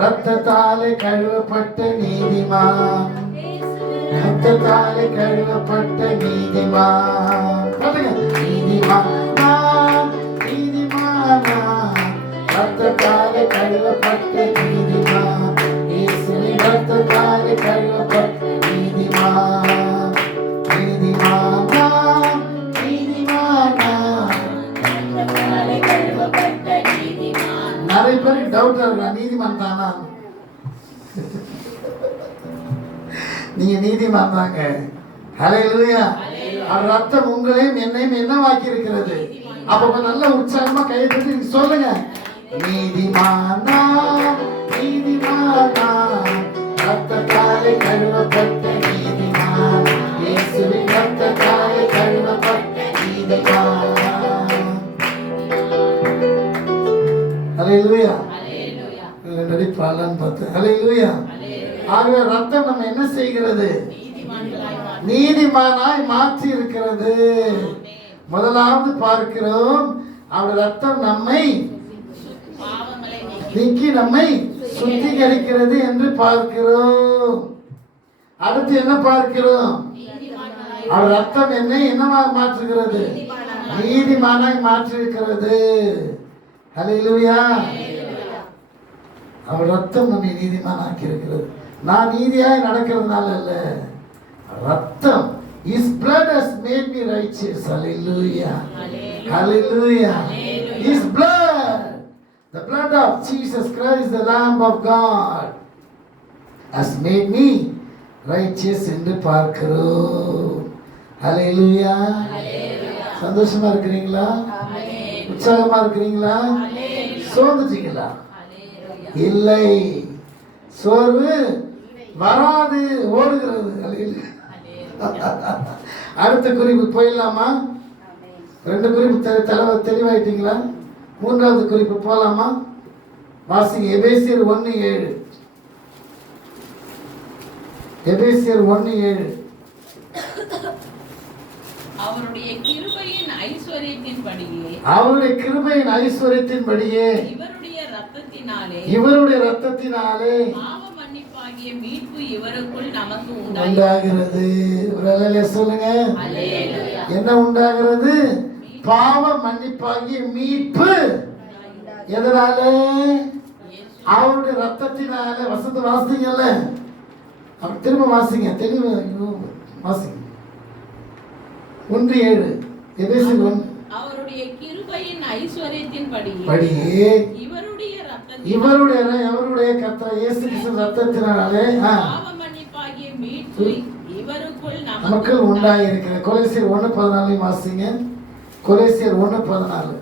ரத்தத்தாலே கழுவப்பட்ட நீதிமான், ரத்தத்தாலே கழுவப்பட்ட நீதிமான். பாருங்க. நீதிமானா நீதிமானா ரத்தத்தாலே கழுவப்பட்ட நீதிமான், இயேசுவின் ரத்தத்தாலே கழுவப்பட்ட நீதிமான். நீதிமானா நீதிமானா நிறைய பேருக்கு டவுட் இருக்கா? நீதிமான் தானா? நீங்க நீதிமான் தாங்க. ஹல்லேலூயா. அவர் ரத்தம் உங்களையும் என்னையும் என்னவாக்கி இருக்கிறது. அப்ப நல்ல உற்சாகமா கையை தட்டி நீங்க சொல்லுங்க. நீதிமானா நீதிமானா ரத்தத்தாலே கழுவப்பட்ட நீதிமான், இயேசுவின் ரத்தத்தாலே கழுவப்பட்ட நீதிமான். ஹல்லேலூயா. ரெடி பாடலான்னு பார்த்தேன். ஹல்லேலூயா. ஆகவே ரத்தம் நம்ம என்ன செய்கிறது? நீதிமானாய் மாற்றி இருக்கிறது. முதலாவது பார்க்கிறோம் அவருடைய ரத்தம் நம்மை நீக்கி நம்மை சுத்திகரிக்கிறது என்று பார்க்கிறோம். அடுத்து என்ன பார்க்கிறோம்? அவர் ரத்தம் என்னை என்னவாக மாற்றுகிறது? நீதிமானாய் மாற்றிருக்கிறது. ஹல்லேலூயா. அவர் ரத்தம் நம்மை நீதிமானாக்கி இருக்கிறது. நான் நீதியாய் நடக்கிறதுனால அல்ல, ரத்தம் His blood has made me righteous. Hallelujah. Hallelujah. His blood, the blood of Jesus Christ, the Lamb of God, has made me righteous என்று பார்க்கிறோம். Hallelujah. சந்தோஷமா இருக்கிறீங்களா? உற்சாகமா இருக்கிறீங்களா? சோர்ந்துட்டீங்களா? இல்லை, சோர்வு வராது, ஓடுகிறது. Hallelujah. அடுத்த குறிப்பு போயிடலாமா? ரெண்டு குறிப்பு தெளிவாயிட்டீங்களா? மூன்றாவது குறிப்பு போலாமா? வாசிங்க. எபேசியர் 1:7. எபேசியர் 1:7. அவருடைய கிருபையின் ஐஸ்வரியத்தின்படியே இவருடைய ரத்தத்தினாலே பாவ மன்னிப்பாகிய மீட்பு இவருக்குள் நமக்கு உண்டாகிறது. ஒரு அல்லேலூயா சொல்லுங்க. அல்லேலூயா. என்ன உண்டாகிறது? பாவ மன்னிப்பாகிய மீட்பு. எதனால? அவருடைய ரத்தத்தினால. வசந்த வாசிங்கல்ல, திரும்ப வாசிங்க. தெளிவு வாசிங்க. 1:7. எபேசியர் 1. அவருடைய கிருபையின் ஐஸ்வரியத்தின்படியே இவருடைய கர்த்தர் இயேசு கிறிஸ்து ரத்தத்தினாலே பாவ மன்னிப்பாகிய மீட்பு இவருக்குள் நமக்கு உண்டாயிருக்கிறது. கொலோசியர் 1:14 வாசிங்க. கொலோசியர் 1:14.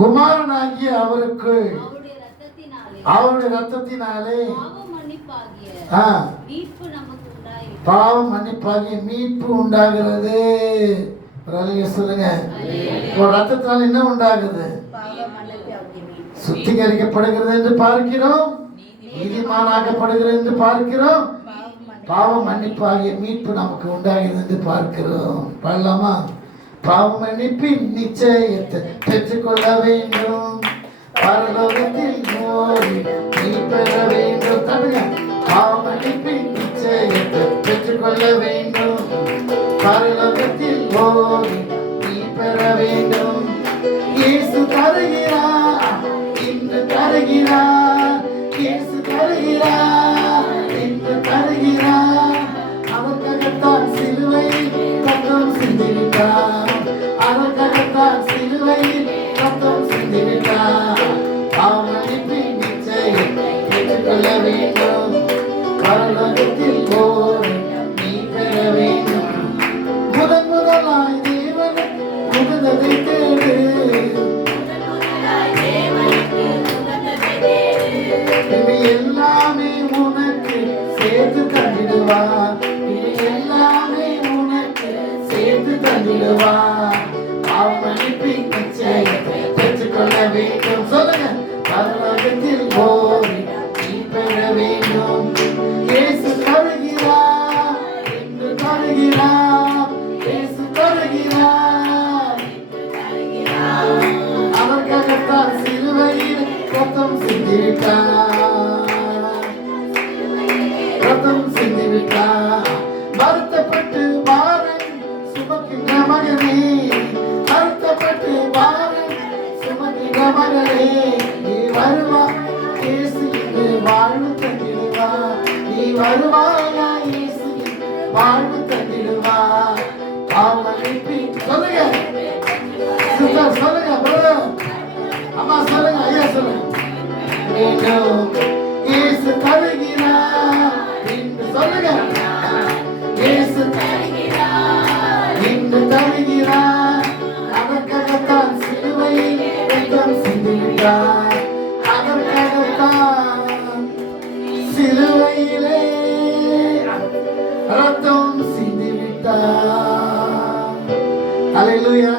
குமாரனாகிய அவருக்குள் அவருடைய ரத்தத்தினாலே பாவ மன்னிப்பாகிய மீட்பு உண்டாகிறது. சொல்லுங்க. ரத்தத்தினால் என்ன உண்டாகுது? சுத்திகரிக்கப்படுகிறது என்று பார்க்கிறோம், நீதிமானாக்கப்படுகிறது என்று பார்க்கிறோம், பாவ மன்னிப்பாகிய மீட்பு நமக்கு உண்டாகிறது என்று பார்க்கிறோம். பாடலாமா? பாவ மன்னிப்பின் நிச்சயத்தை பெற்றுக்கொள்ள வேண்டும், பரலோகத்தில் நீ பெற வேண்டும். தடுங்க. பாவ மன்னிப்பின் நிச்சயத்தை பெற்றுக்கொள்ள வேண்டும், பரலோகத்தில் நீ பெற வேண்டும். இயேசு தருகிறார், இன்று தருகிறார். இயேசு தருகிறார், இன்று தருகிறார். ரத்தம் சிந்திவிட்டார். அதற்காகத்தான் சிலுவையில் ரத்தம் சிந்திவிட்டார். பாவமன்னிப்பின் நிச்சயத்தை பெற்றுக்கொள்ள வேண்டும். பரலோகத்தில் போய் நீ பெற வேண்டும். முதலாய் தேவனை உகந்ததை தேடு. இவை எல்லாமே உனக்கு சேர்த்து தந்திடுவார். இவை எல்லாமே உனக்கு சேர்த்து தந்திடுவார். பாவமன்னிப்பின் நிச்சயத்தை பெற்றுக்கொள்ள வேண்டும். சொல்லுங்க. பரலோகத்தில் போய் நீ பெற வேண்டும். இயேசு தருகிறார் என்று தருகிறார். இயேசு தருகிறார். அதற்காகத்தான் சிலுவையில் ரத்தம் சிந்திவிட்டார். ரத்தம் சிந்திவிட்டார். வருத்தப்பட்டு பாரம் சுமக்கின்ற மகனே, வருத்தப்பட்டு பாரம் சுமக்கின்ற மகனே, நீ வருவாய் இயேசு என்று வாழ்வு தந்திடுவார். நீ வருவாயா இயேசு என்று வாழ்வு தந்திடுவார். பாவமன்னிப்பின் சொல்லுங்க சிஸ்டர், சொல்லுங்க பிரதர், அம்மா சொல்லுங்க, ஐயா சொல்லுங்க. வேண்டும் இயேசு தருகிறார் என்று சொல்லுங்க. இயேசு தருகிறார் என்று தருகிறார். அதற்காகத்தான் சிலுவையில் ரத்தம் சிந்திவிட்டார். அதற்காகத்தான் சிலுவையிலே ரத்தம் சிந்திவிட்டார். அல்லேலூயா.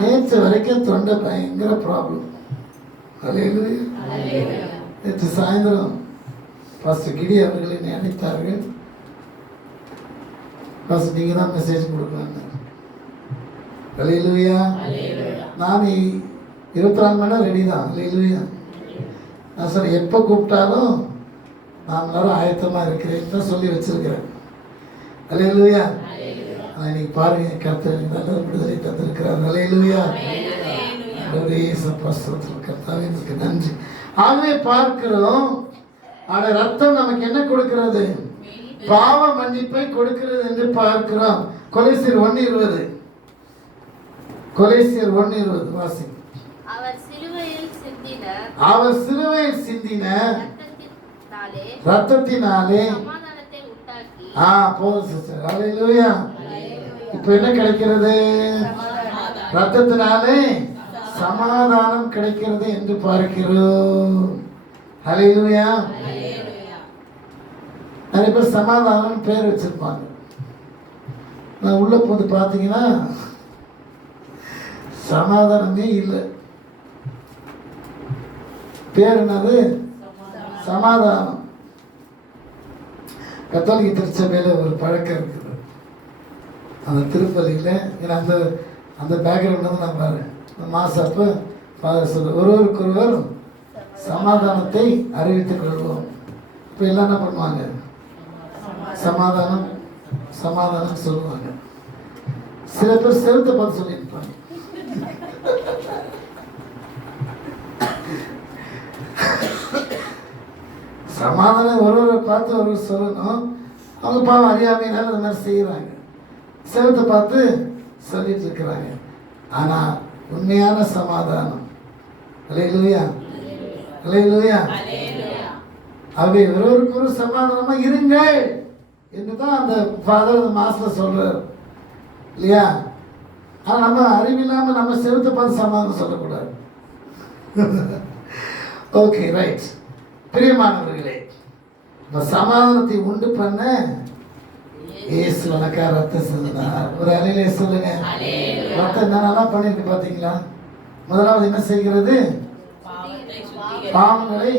நேற்று வரைக்கும் தொண்டை பயங்கர ப்ராப்ளம். அல்லேலூயா. நேற்று சாயந்தரம் பாஸ்டர் கிடி அவர்கள் என்னை அழைத்தார்கள். பாஸ்டர் நீங்க தான் மெசேஜ் கொடுக்கணும். அல்லேலூயா. நான் 24 மணி நேரம் ரெடி தான். அல்லேலூயா. நான் சார் எப்போ கூப்பிட்டாலும் நான் எல்லாரும் ஆயத்தமாக இருக்கிறேன்னு தான் சொல்லி வச்சிருக்கிறேன். அல்லேலூயா. ஆனால் இன்னைக்கு பாருங்க, கர்த்தர் நல்ல விடுதலை தந்திருக்கிறார். அல்லேலூயா. கர்த்தாவே நன்றி. ஆகவே பார்க்கிறோம், ஆனால் ரத்தம் நமக்கு என்ன கொடுக்கிறது? பாவ மன்னிப்பை கொடுக்கிறது என்று பார்க்கிறோம். கொலைசியர் 1:20. கொலைசியர் 1:20 வாசி. அவர் சிலுவையில் சிந்தின ரத்தத்தினாலே சமாதானத்தை உண்டாக்கி போதும் சிஸ்டர். அல்லேலூயா. இப்போ என்ன கிடைக்கிறது? ரத்தத்தினாலே சமாதானம் கிடைக்கிறது என்று பார்க்கிறோம். அல்லேலூயா. நிறைய பேர் சமாதானம் பேர் வச்சிருப்பாங்க. நான் உள்ள போது பார்த்தீங்கன்னா சமாதானமே இல்லை. பேர் என்னது? சமாதானம். கத்தோலிக்க திருச்சபையில் ஒரு பழக்கம் இருக்குது. அந்த திருப்பலியில் அந்த அந்த பேக்ரவுண்ட் வந்து நான் பாருங்க, மாசப்போ ஃபாதர் சொல்ல ஒருவருக்கொருவர் சமாதானத்தை அறிவித்துக் கொள்வோம். இப்போ எல்லாம் என்ன பண்ணுவாங்க? சமாதானம் சமாதானம் சொல்லுவாங்க. சில பேர் செலுத்த பார்த்து சொல்லியிருப்பாங்க. சமாதானம் ஒருவரை பார்த்து ஒருவர் சொல்லணும். அவங்க பாவம் அறியாமையினால அந்த மாதிரி செய்கிறாங்க. செலுத்த பார்த்து சொல்லிட்டு இருக்கிறாங்க. ஆனால் உண்மையான சமாதானம், அல்லேலூயா, அல்லேலூயா. அவை ஒருவருக்கு ஒரு சமாதானமாக இருங்கள் என்று தான் அந்த ஃபாதர் மாஸ்டர் சொல்றார் இல்லையா? ஆனால் நம்ம அறிவில்லாமல் நம்ம செலுத்த பார்த்து சமாதானம் சொல்லக்கூடாது. Okay, right. பிரியமானவர்களே, இந்த சமாதானத்தை உண்டு பண்ண இயேசு உனக்கா ரத்தம் சிந்தினார். ஒரு அலையிலே சொல்லுங்க. ரத்தம் என்னென்னலாம் பண்ணிருக்கு பார்த்தீங்களா? முதலாவது என்ன செய்கிறது? பாவங்களை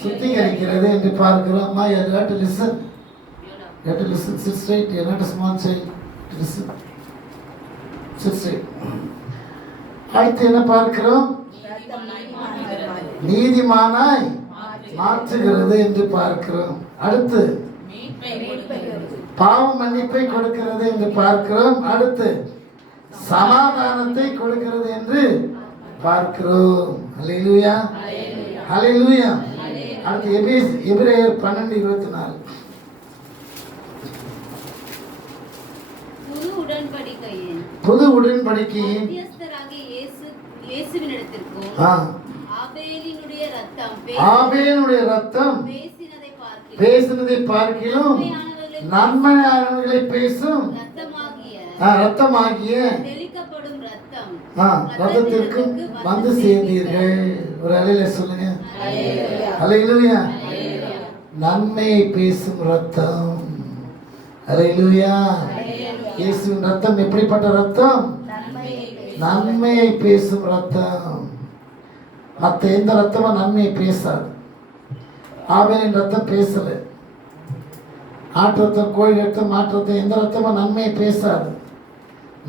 சுத்திகரிக்கிறது என்று பார்க்கிறோம். அம்மா, you have to listen. You have to listen. Sit straight. You are not a small child. Listen. Sit straight. அடுத்து என்ன பார்க்கிறோம்? நீதிமானாய் மாற்றுகிறது என்று பார்க்கிறோம். அடுத்து பாவ மன்னிப்பை கொடுக்கிறது என்று பார்க்கிறோம். அடுத்து சமாதானத்தை கொடுக்கிறது என்று பார்க்கிறோம். அல்லேலூயா, அல்லேலூயா. அடுத்து எபிரேயர் 12:24. புது புது உடன்படிக்கையின் உடன்படிக்கையின் மத்தியஸ்தராகிய இயேசுவினிடத்திற்கும் ஆ, ஆபேலினுடைய ரத்தம் ஆபேலுடைய ரத்தம் பேசினதை பார்க்கிறோம். பேசினதை பார்க்கிலும் நன்மையானவர்களை பேசும் ரத்தமாகிய தெளிக்கப்படும் ரத்தம் ரத்தத்திற்கு வந்து சேர்ந்தீர்கள். ஒரு அலையில சொல்லுங்க. அல்லேலூயா. நன்மையை பேசும் ரத்தம். அல்லேலூயா. இயேசுவின் ரத்தம் எப்படிப்பட்ட ரத்தம்? நன்மையை பேசும் ரத்தம். மற்ற எந்த ரத்தமும் நன்மையை பேசாது. ஆபேலின் ரத்தம் பேசல. ஆட்டு ரத்தம், கோழி ரத்தம், மாட்டு ரத்தம், எந்த ரத்தமும் நன்மையை பேசாது.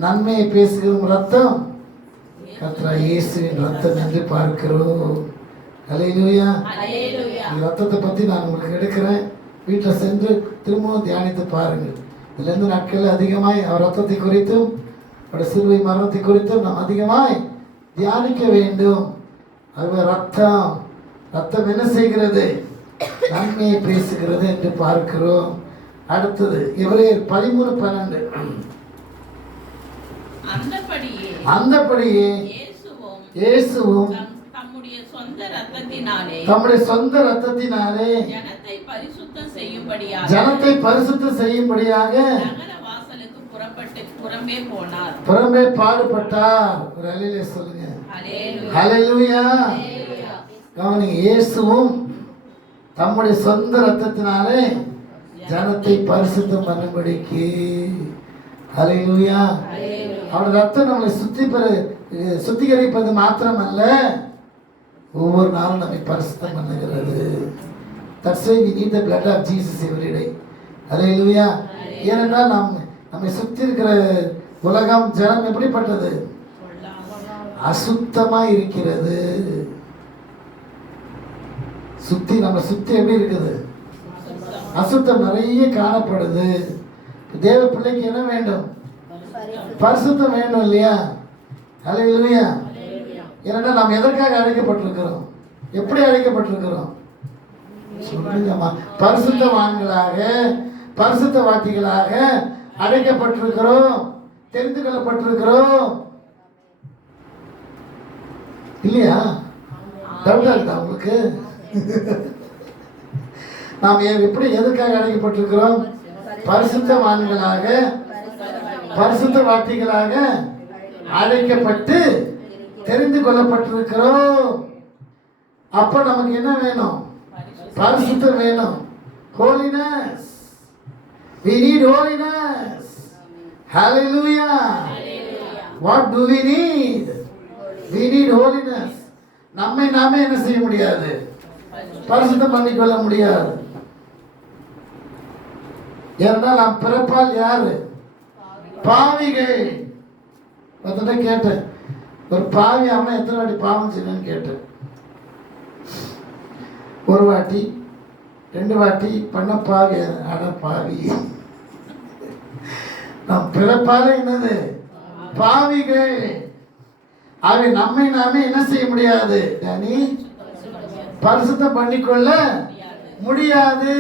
நன்மையை பேசுகிற ரத்தம் கர்த்தர் இயேசுவின் ரத்தம் என்று பார்க்கிறோம். அல்லேலூயா. இந்த ரத்தத்தை பற்றி நான் உங்களுக்கு எடுக்கிறேன். வீட்டில் சென்று திரும்பவும் தியானித்து பாருங்கள். இதிலிருந்து நாட்களில் அதிகமாய் அவர் ரத்தத்தை குறித்தும் அவருடைய சிலுவை மரணத்தை குறித்தும் நாம் அதிகமாய் தியானிக்க வேண்டும். அது ரத்தம் என்ன செய்கிறது? நன்மையை பேசுகிறது என்று பார்க்கிறோம். அடுத்தது எபிரேயர் 13:12. அந்தபடியே இயேசுவும் தம்முடைய சொந்த ரத்தத்தினாலே ஜனத்தை பரிசுத்தம் செய்யும்படியாக நகர வாசலுக்கு புறம்பே பாடுபட்டார். ஒரு அல்லேலூயா சொல்லுங்க. அல்லேலூயா. கவனிங்க. இயேசுவும் தம்முடைய சொந்த ரத்தத்தினாலே ஜனத்தை பரிசுத்தம் பண்ணும்படிக்கு. அல்லேலூயா. அவருடைய ரத்தம் நம்மளை சுத்திகரிப்பது மாத்திரமல்ல, ஒவ்வொரு நாளும் நம்மை பரிசுத்தம் பண்ணுகிறது. That's why we need the blood of Jesus every day. அல்லேலூயா. ஏனென்றால் நம்மை சுற்றி இருக்கிற உலகம், ஜனம் எப்படிப்பட்டது? அசுத்தமா இருக்கிறது. நம்ம சுத்தி எப்படி இருக்குது? அசுத்தம் நிறைய காணப்படுது. தேவ பிள்ளைக்கு என்ன வேண்டும்? பரிசுத்தம் வேண்டும் இல்லையா? அல்லேலூயா. ஏன்னா நாம் எதற்காக அழைக்கப்பட்டிருக்கிறோம்? எப்படி அழைக்கப்பட்டிருக்கிறோம்? சொல்லுங்கம்மா. பரிசுத்தவான்களாக, பரிசுத்தவாட்டிகளாக அழைக்கப்பட்டிருக்கிறோம், தெரிந்து கொள்ளப்பட்டிருக்கிறோம் இல்லையா? டவுட்டா இருக்கா உங்களுக்கு? நாம் எப்படி எதற்காக அழைக்கப்பட்டிருக்கிறோம்? பரிசுத்தவான்களாக, பரிசுத்த வார்த்தைகளாக அழைக்கப்பட்டு தெரிந்து கொள்ளப்பட்டிருக்கிறோம். அப்ப நமக்கு என்ன வேணும்? பரிசுத்தம் வேணும். holiness. We need holiness. Hallelujah. What do we need? We need holiness. நாமே என்ன செய்ய முடியாது? பரிசுத்தம் பண்ணிக்கொள்ள முடியாது. ஏன்னா நாம் பிறப்பால் யாரு? பாவிகள். கேட்டேன், ஒரு பாவி அவனை எத்தனை வாட்டி பாவம் செய்யணும்னு கேட்டேன். ஒரு வாட்டி, 2 வாட்டி பண்ண பாவி. அட பாவி. நம் பிறப்பால என்னது? பாவிகள். அவை நம்மை நாமே என்ன செய்ய முடியாது? டேனி, பரிசுத்தம் பண்ணிக்கொள்ள முடியாது.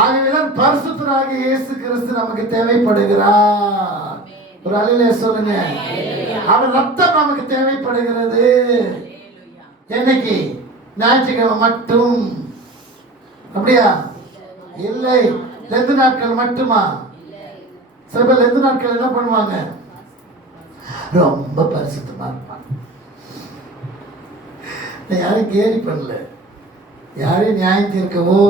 ஆகவேதான் பரிசுத்தராகிய இயேசு கிறிஸ்து நமக்கு தேவைப்படுகிறார். ஒரு அல்லேலூயா சொல்லுங்க. அவர் ரத்தம் நமக்கு தேவைப்படுகிறது. என்னைக்கு? ஞாயிற்றுக்கிழமை மட்டும். அப்படியா? இல்லை. 2 நாட்கள் மட்டுமா? சில பேர் 2 நாட்கள் என்ன பண்ணுவாங்க? ரொம்ப பரிசுத்தமா இருப்பாங்க. யாரையும் கேலி பண்ணல, யாரையும் நியாயம் தீர்க்கவோ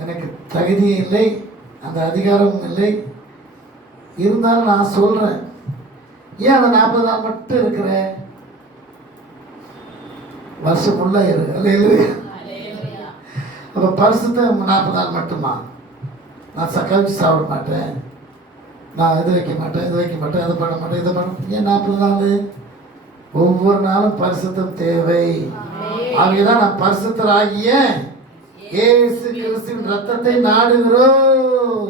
எனக்கு தகுதியும் இல்லை, அந்த அதிகாரமும் இல்லை. இருந்தாலும் நான் சொல்றேன், ஏன் அந்த 40 நாள் மட்டும் இருக்கிறேன்? வருஷம் ஃபுல்லா இரு. அல்லேலூயா. அப்ப பரிசுத்தம் 40 நாள் மட்டுமா? நான் சக்காச்சி சாப்பிட மாட்டேன், நான் இது வைக்க மாட்டேன், இது வைக்க மாட்டேன், அதை பண்ண மாட்டேன், இதை பண்ண. ஏன் 40 நாள்? ஒவ்வொரு நாளும் பரிசுத்தம் தேவை. ஆகவேதான் நான் பரிசுத்தராகிய இயேசு கிறிஸ்துவின் ரத்தத்தை நாடுகிறோம்.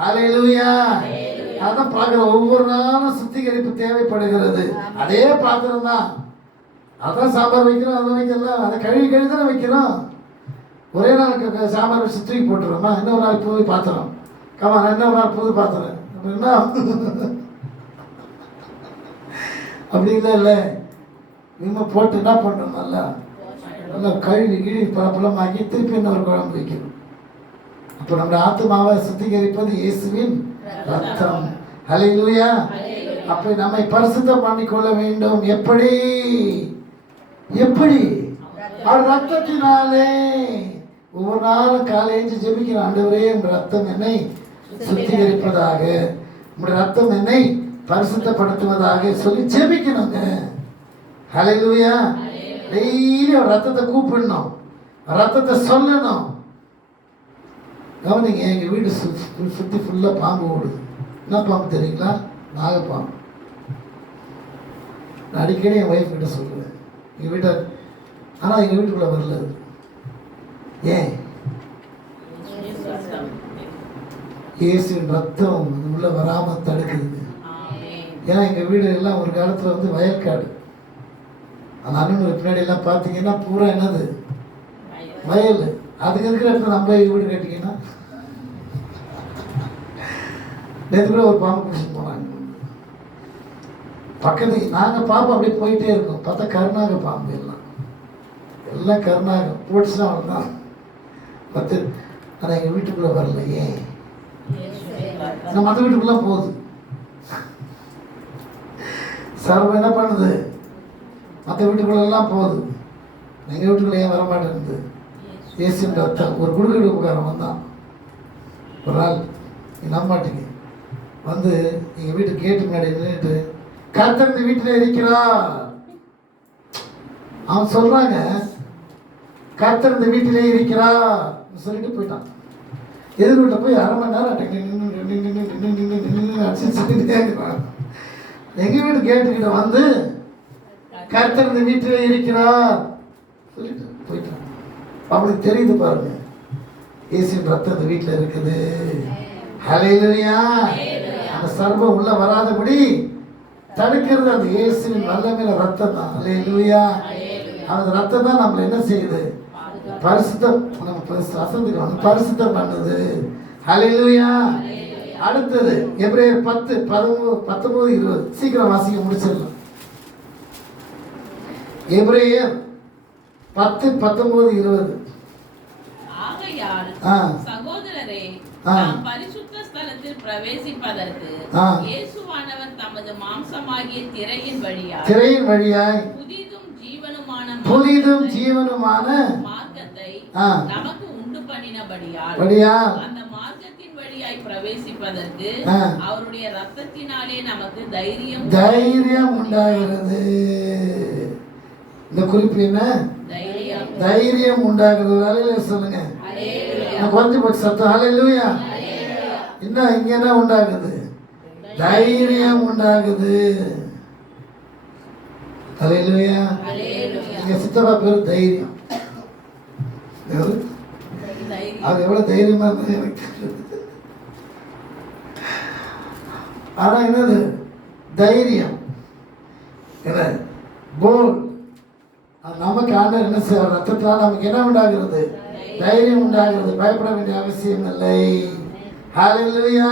ஹல்லேலூயா. அதான் பார்க்கிறோம், ஒவ்வொரு நாளும் சுத்திகரிப்பு தேவைப்படுகிறது. அதே பாத்திரம் தான். அதான் சாம்பார் வைக்கிறோம், அதை வைக்கலாம், அதை கழுவி தானே வைக்கிறோம். ஒரே நாளுக்கு சாம்பார் வச்சு தூக்கி போட்டுருவோமா? இன்னொரு நாள் போய் பாத்திரம் கமா 2 நாள் புது பாத்திரம் அப்படின்னா அப்படி இல்லை விம்ம போட்டு என்ன பண்ணணும், நல்லா கழுவி கிழி பழப்பழமாக்கி திருப்பி இன்னொரு குழம்பு வைக்கணும். அப்போ நம்ம ஆத்மாவை சுத்திகரிப்பது இயேசுவின் ரத்தம். ஹல்லேலூயா. அப்போ நம்மை பரிசுத்தம் பண்ணிக்கொள்ள வேண்டும். எப்படி அவர் ரத்தத்தினாலே. ஒவ்வொரு நாளும் காலை எழுந்து ஜெபிக்கிற ஆண்டவரே, உங்கள் ரத்தம் என்னை சுத்திகரிப்பதாக, உங்களுடைய ரத்தம் என்னை பரிசுத்தப்படுத்துவதாக சொல்லி ஜெபிக்கணுங்க. ஹல்லேலூயா. டெய்லி ஒரு ரத்தத்தை கூப்பிடணும், ரத்தத்தை சொல்லணும். கவனிங்க, எங்கள் வீடு சுற்றி ஃபுல்லாக பாம்பு ஓடுது. என்ன பாம்பு தெரியுங்களா? நாகப்பாம்பு. நான் அடிக்கடி என் ஒய்ஃப் கிட்ட சொல்லுவேன் எங்கள் வீட்டை, ஆனால் எங்கள் வீட்டுக்குள்ளே வரல. ஏன்? இயேசுவின் ரத்தம் உள்ள வராமல் தடுக்குதுங்க. ஏன்னா எங்கள் வீடு எல்லாம் ஒரு காலத்தில் வந்து வயற்காடு. அந்த அண்ணனுக்கு பின்னாடி எல்லாம் பார்த்தீங்கன்னா பூரா என்னது வயல். அதுக்கு இருக்கிற இடத்துல நம்ம வீடு கட்டிங்கன்னா நேற்று கூட ஒரு பாம்பு பிடிச்சிட்டு போனாங்க பக்கத்துக்கு. நாங்கள் பாம்பு அப்படியே போயிட்டே இருக்கோம். பார்த்தா கருநாக பாம்பு எல்லாம் கருநாகம் போட்டுச்சுன்னா அவ்வளோதான் 10. ஆனால் எங்கள் வீட்டுக்குள்ளே வரல. ஏன்? நான் மற்ற வீட்டுக்குள்ளே போகுது. சர்வம் என்ன பண்ணுது? மற்ற வீட்டுக்குள்ளெல்லாம் போகுது. எங்கள் வீட்டுக்குள்ளே ஏன் வரமாட்டேங்குது? இயேசுவின் ரத்தம். ஒரு குடுக்கடு உபகாரம் வந்தான் ஒரு நாள், நீ நம்ப மாட்டீங்க, வந்து எங்கள் வீட்டு கேட்டு முன்னாடி நின்றுட்டு, கர்த்தர் இந்த வீட்டில் இருக்கிறார். அவன் சொல்கிறாங்க, கர்த்தர் இந்த வீட்டிலே இருக்கிறார் சொல்லிட்டு போயிட்டான். எதிர்கொண்ட போய் 1/2 மணி நேரம் அடிச்சுட்டே இருக்கிறான். எங்கள் வீட்டு கேட்டுக்கிட்ட வந்து கர்த்தர் இந்த வீட்டிலே இருக்கிறார் சொல்லிட்டு போயிட்டான். அவனுக்கு தெரியுது பாருங்க, இயேசுவின் ரத்தம் இந்த வீட்டில் இருக்குது. ஹல்லேலூயா. அந்த சர்வம் உள்ள வராதபடி தடுக்கிறது அந்த இயேசுவின் வல்லமையில ரத்தம் தான். ஹல்லேலூயா. அந்த ரத்தம் தான் நம்மளை என்ன செய்யுது? பரிசுத்தம். நம்ம வசந்துக்கு பரிசுத்தம் பண்ணுது. ஹல்லேலூயா. அடுத்தது எபிரேயர் 10, 19, 20. சீக்கிரம் வாசிக்க முடிச்சிடலாம். எபிரேயர் 10, 19, 20. ஆகையால் சகோதரரே, நாம் பரிசுத்த ஸ்தலத்தில் பிரவேசிப்பதற்கு இயேசுவானவர் தமது மாம்சமாகிய திரையின் வழியாய் புதிதும் ஜீவனுமான மார்க்கத்தை நமக்கு உண்டு பண்ணினபடியால் அந்த மார்க்கத்தின் வழியாய் பிரவேசிப்பதற்கு அவருடைய இரத்தத்தினாலே நமக்கு தைரியம் உண்டாகிறது. இந்த குறிப்பு என்ன? தைரியம் உண்டாகிறது. ஹல்லேலூயா சொல்லுங்க. கொஞ்சம் போட்டு சத்தம். ஹல்லேலூயா. இன்னும் இங்க என்ன உண்டாகுது? தைரியம் உண்டாகுது. ஹல்லேலூயா. எங்க சித்தப்பா பேரு தைரியம். அது எவ்வளவு தைரியமா இருந்தது எனக்கு தெரியாது. ஆனா என்னது தைரியம்? என்ன போல்? நமக்கு ஆண்டவர் என்ன செய்வார்? ரத்தத்தால் நமக்கு என்ன உண்டாகிறது? தைரியம் உண்டாகிறது. பயப்பட வேண்டிய அவசியம் இல்லை. ஹல்லேலூயா.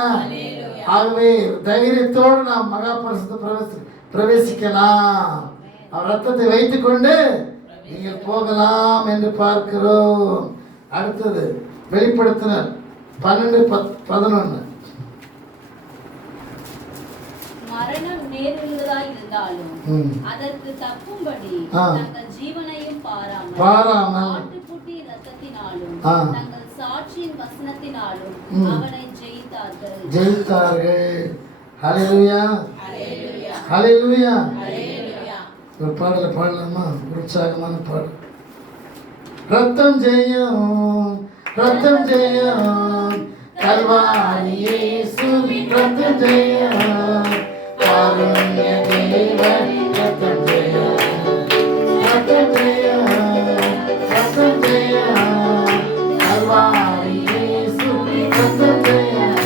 ஆகவே தைரியத்தோடு நாம் மகா பரிசுத்த பிரவேசிக்கலாம். அவர் ரத்தத்தை வைத்துக் கொண்டு நீங்கள் போகலாம் என்று பார்க்கிறோம். அடுத்தது வெளிப்படுத்தினர் 12:11. மரணம் நேரிடுவதாய் இருந்தாலும் அதற்கு தப்பும்படி தங்கள் ஜீவனையும் பாராமல் ஆட்டுக்குட்டி ரத்தத்தினாலும் தங்கள் சாட்சியின் வசனத்தினாலும் அவனை ஜெயித்தார்கள். ஹல்லேலூயா. ஹல்லேலூயா. ஒரு பாடலை பாடலாமா? உற்சாகமான பாடல். ரத்தம் ஜெயம், ரத்தம் ஜெயம், கல்வாரி இயேசுவின் ரத்தம் ஜெயம், காருண்ய தேவன் ரத்தம் ஜெயம், ரத்தம் ஜெயம், ரத்தம் ஜெயம், கல்வாரி இயேசுவின் ரத்தம் ஜெயம்,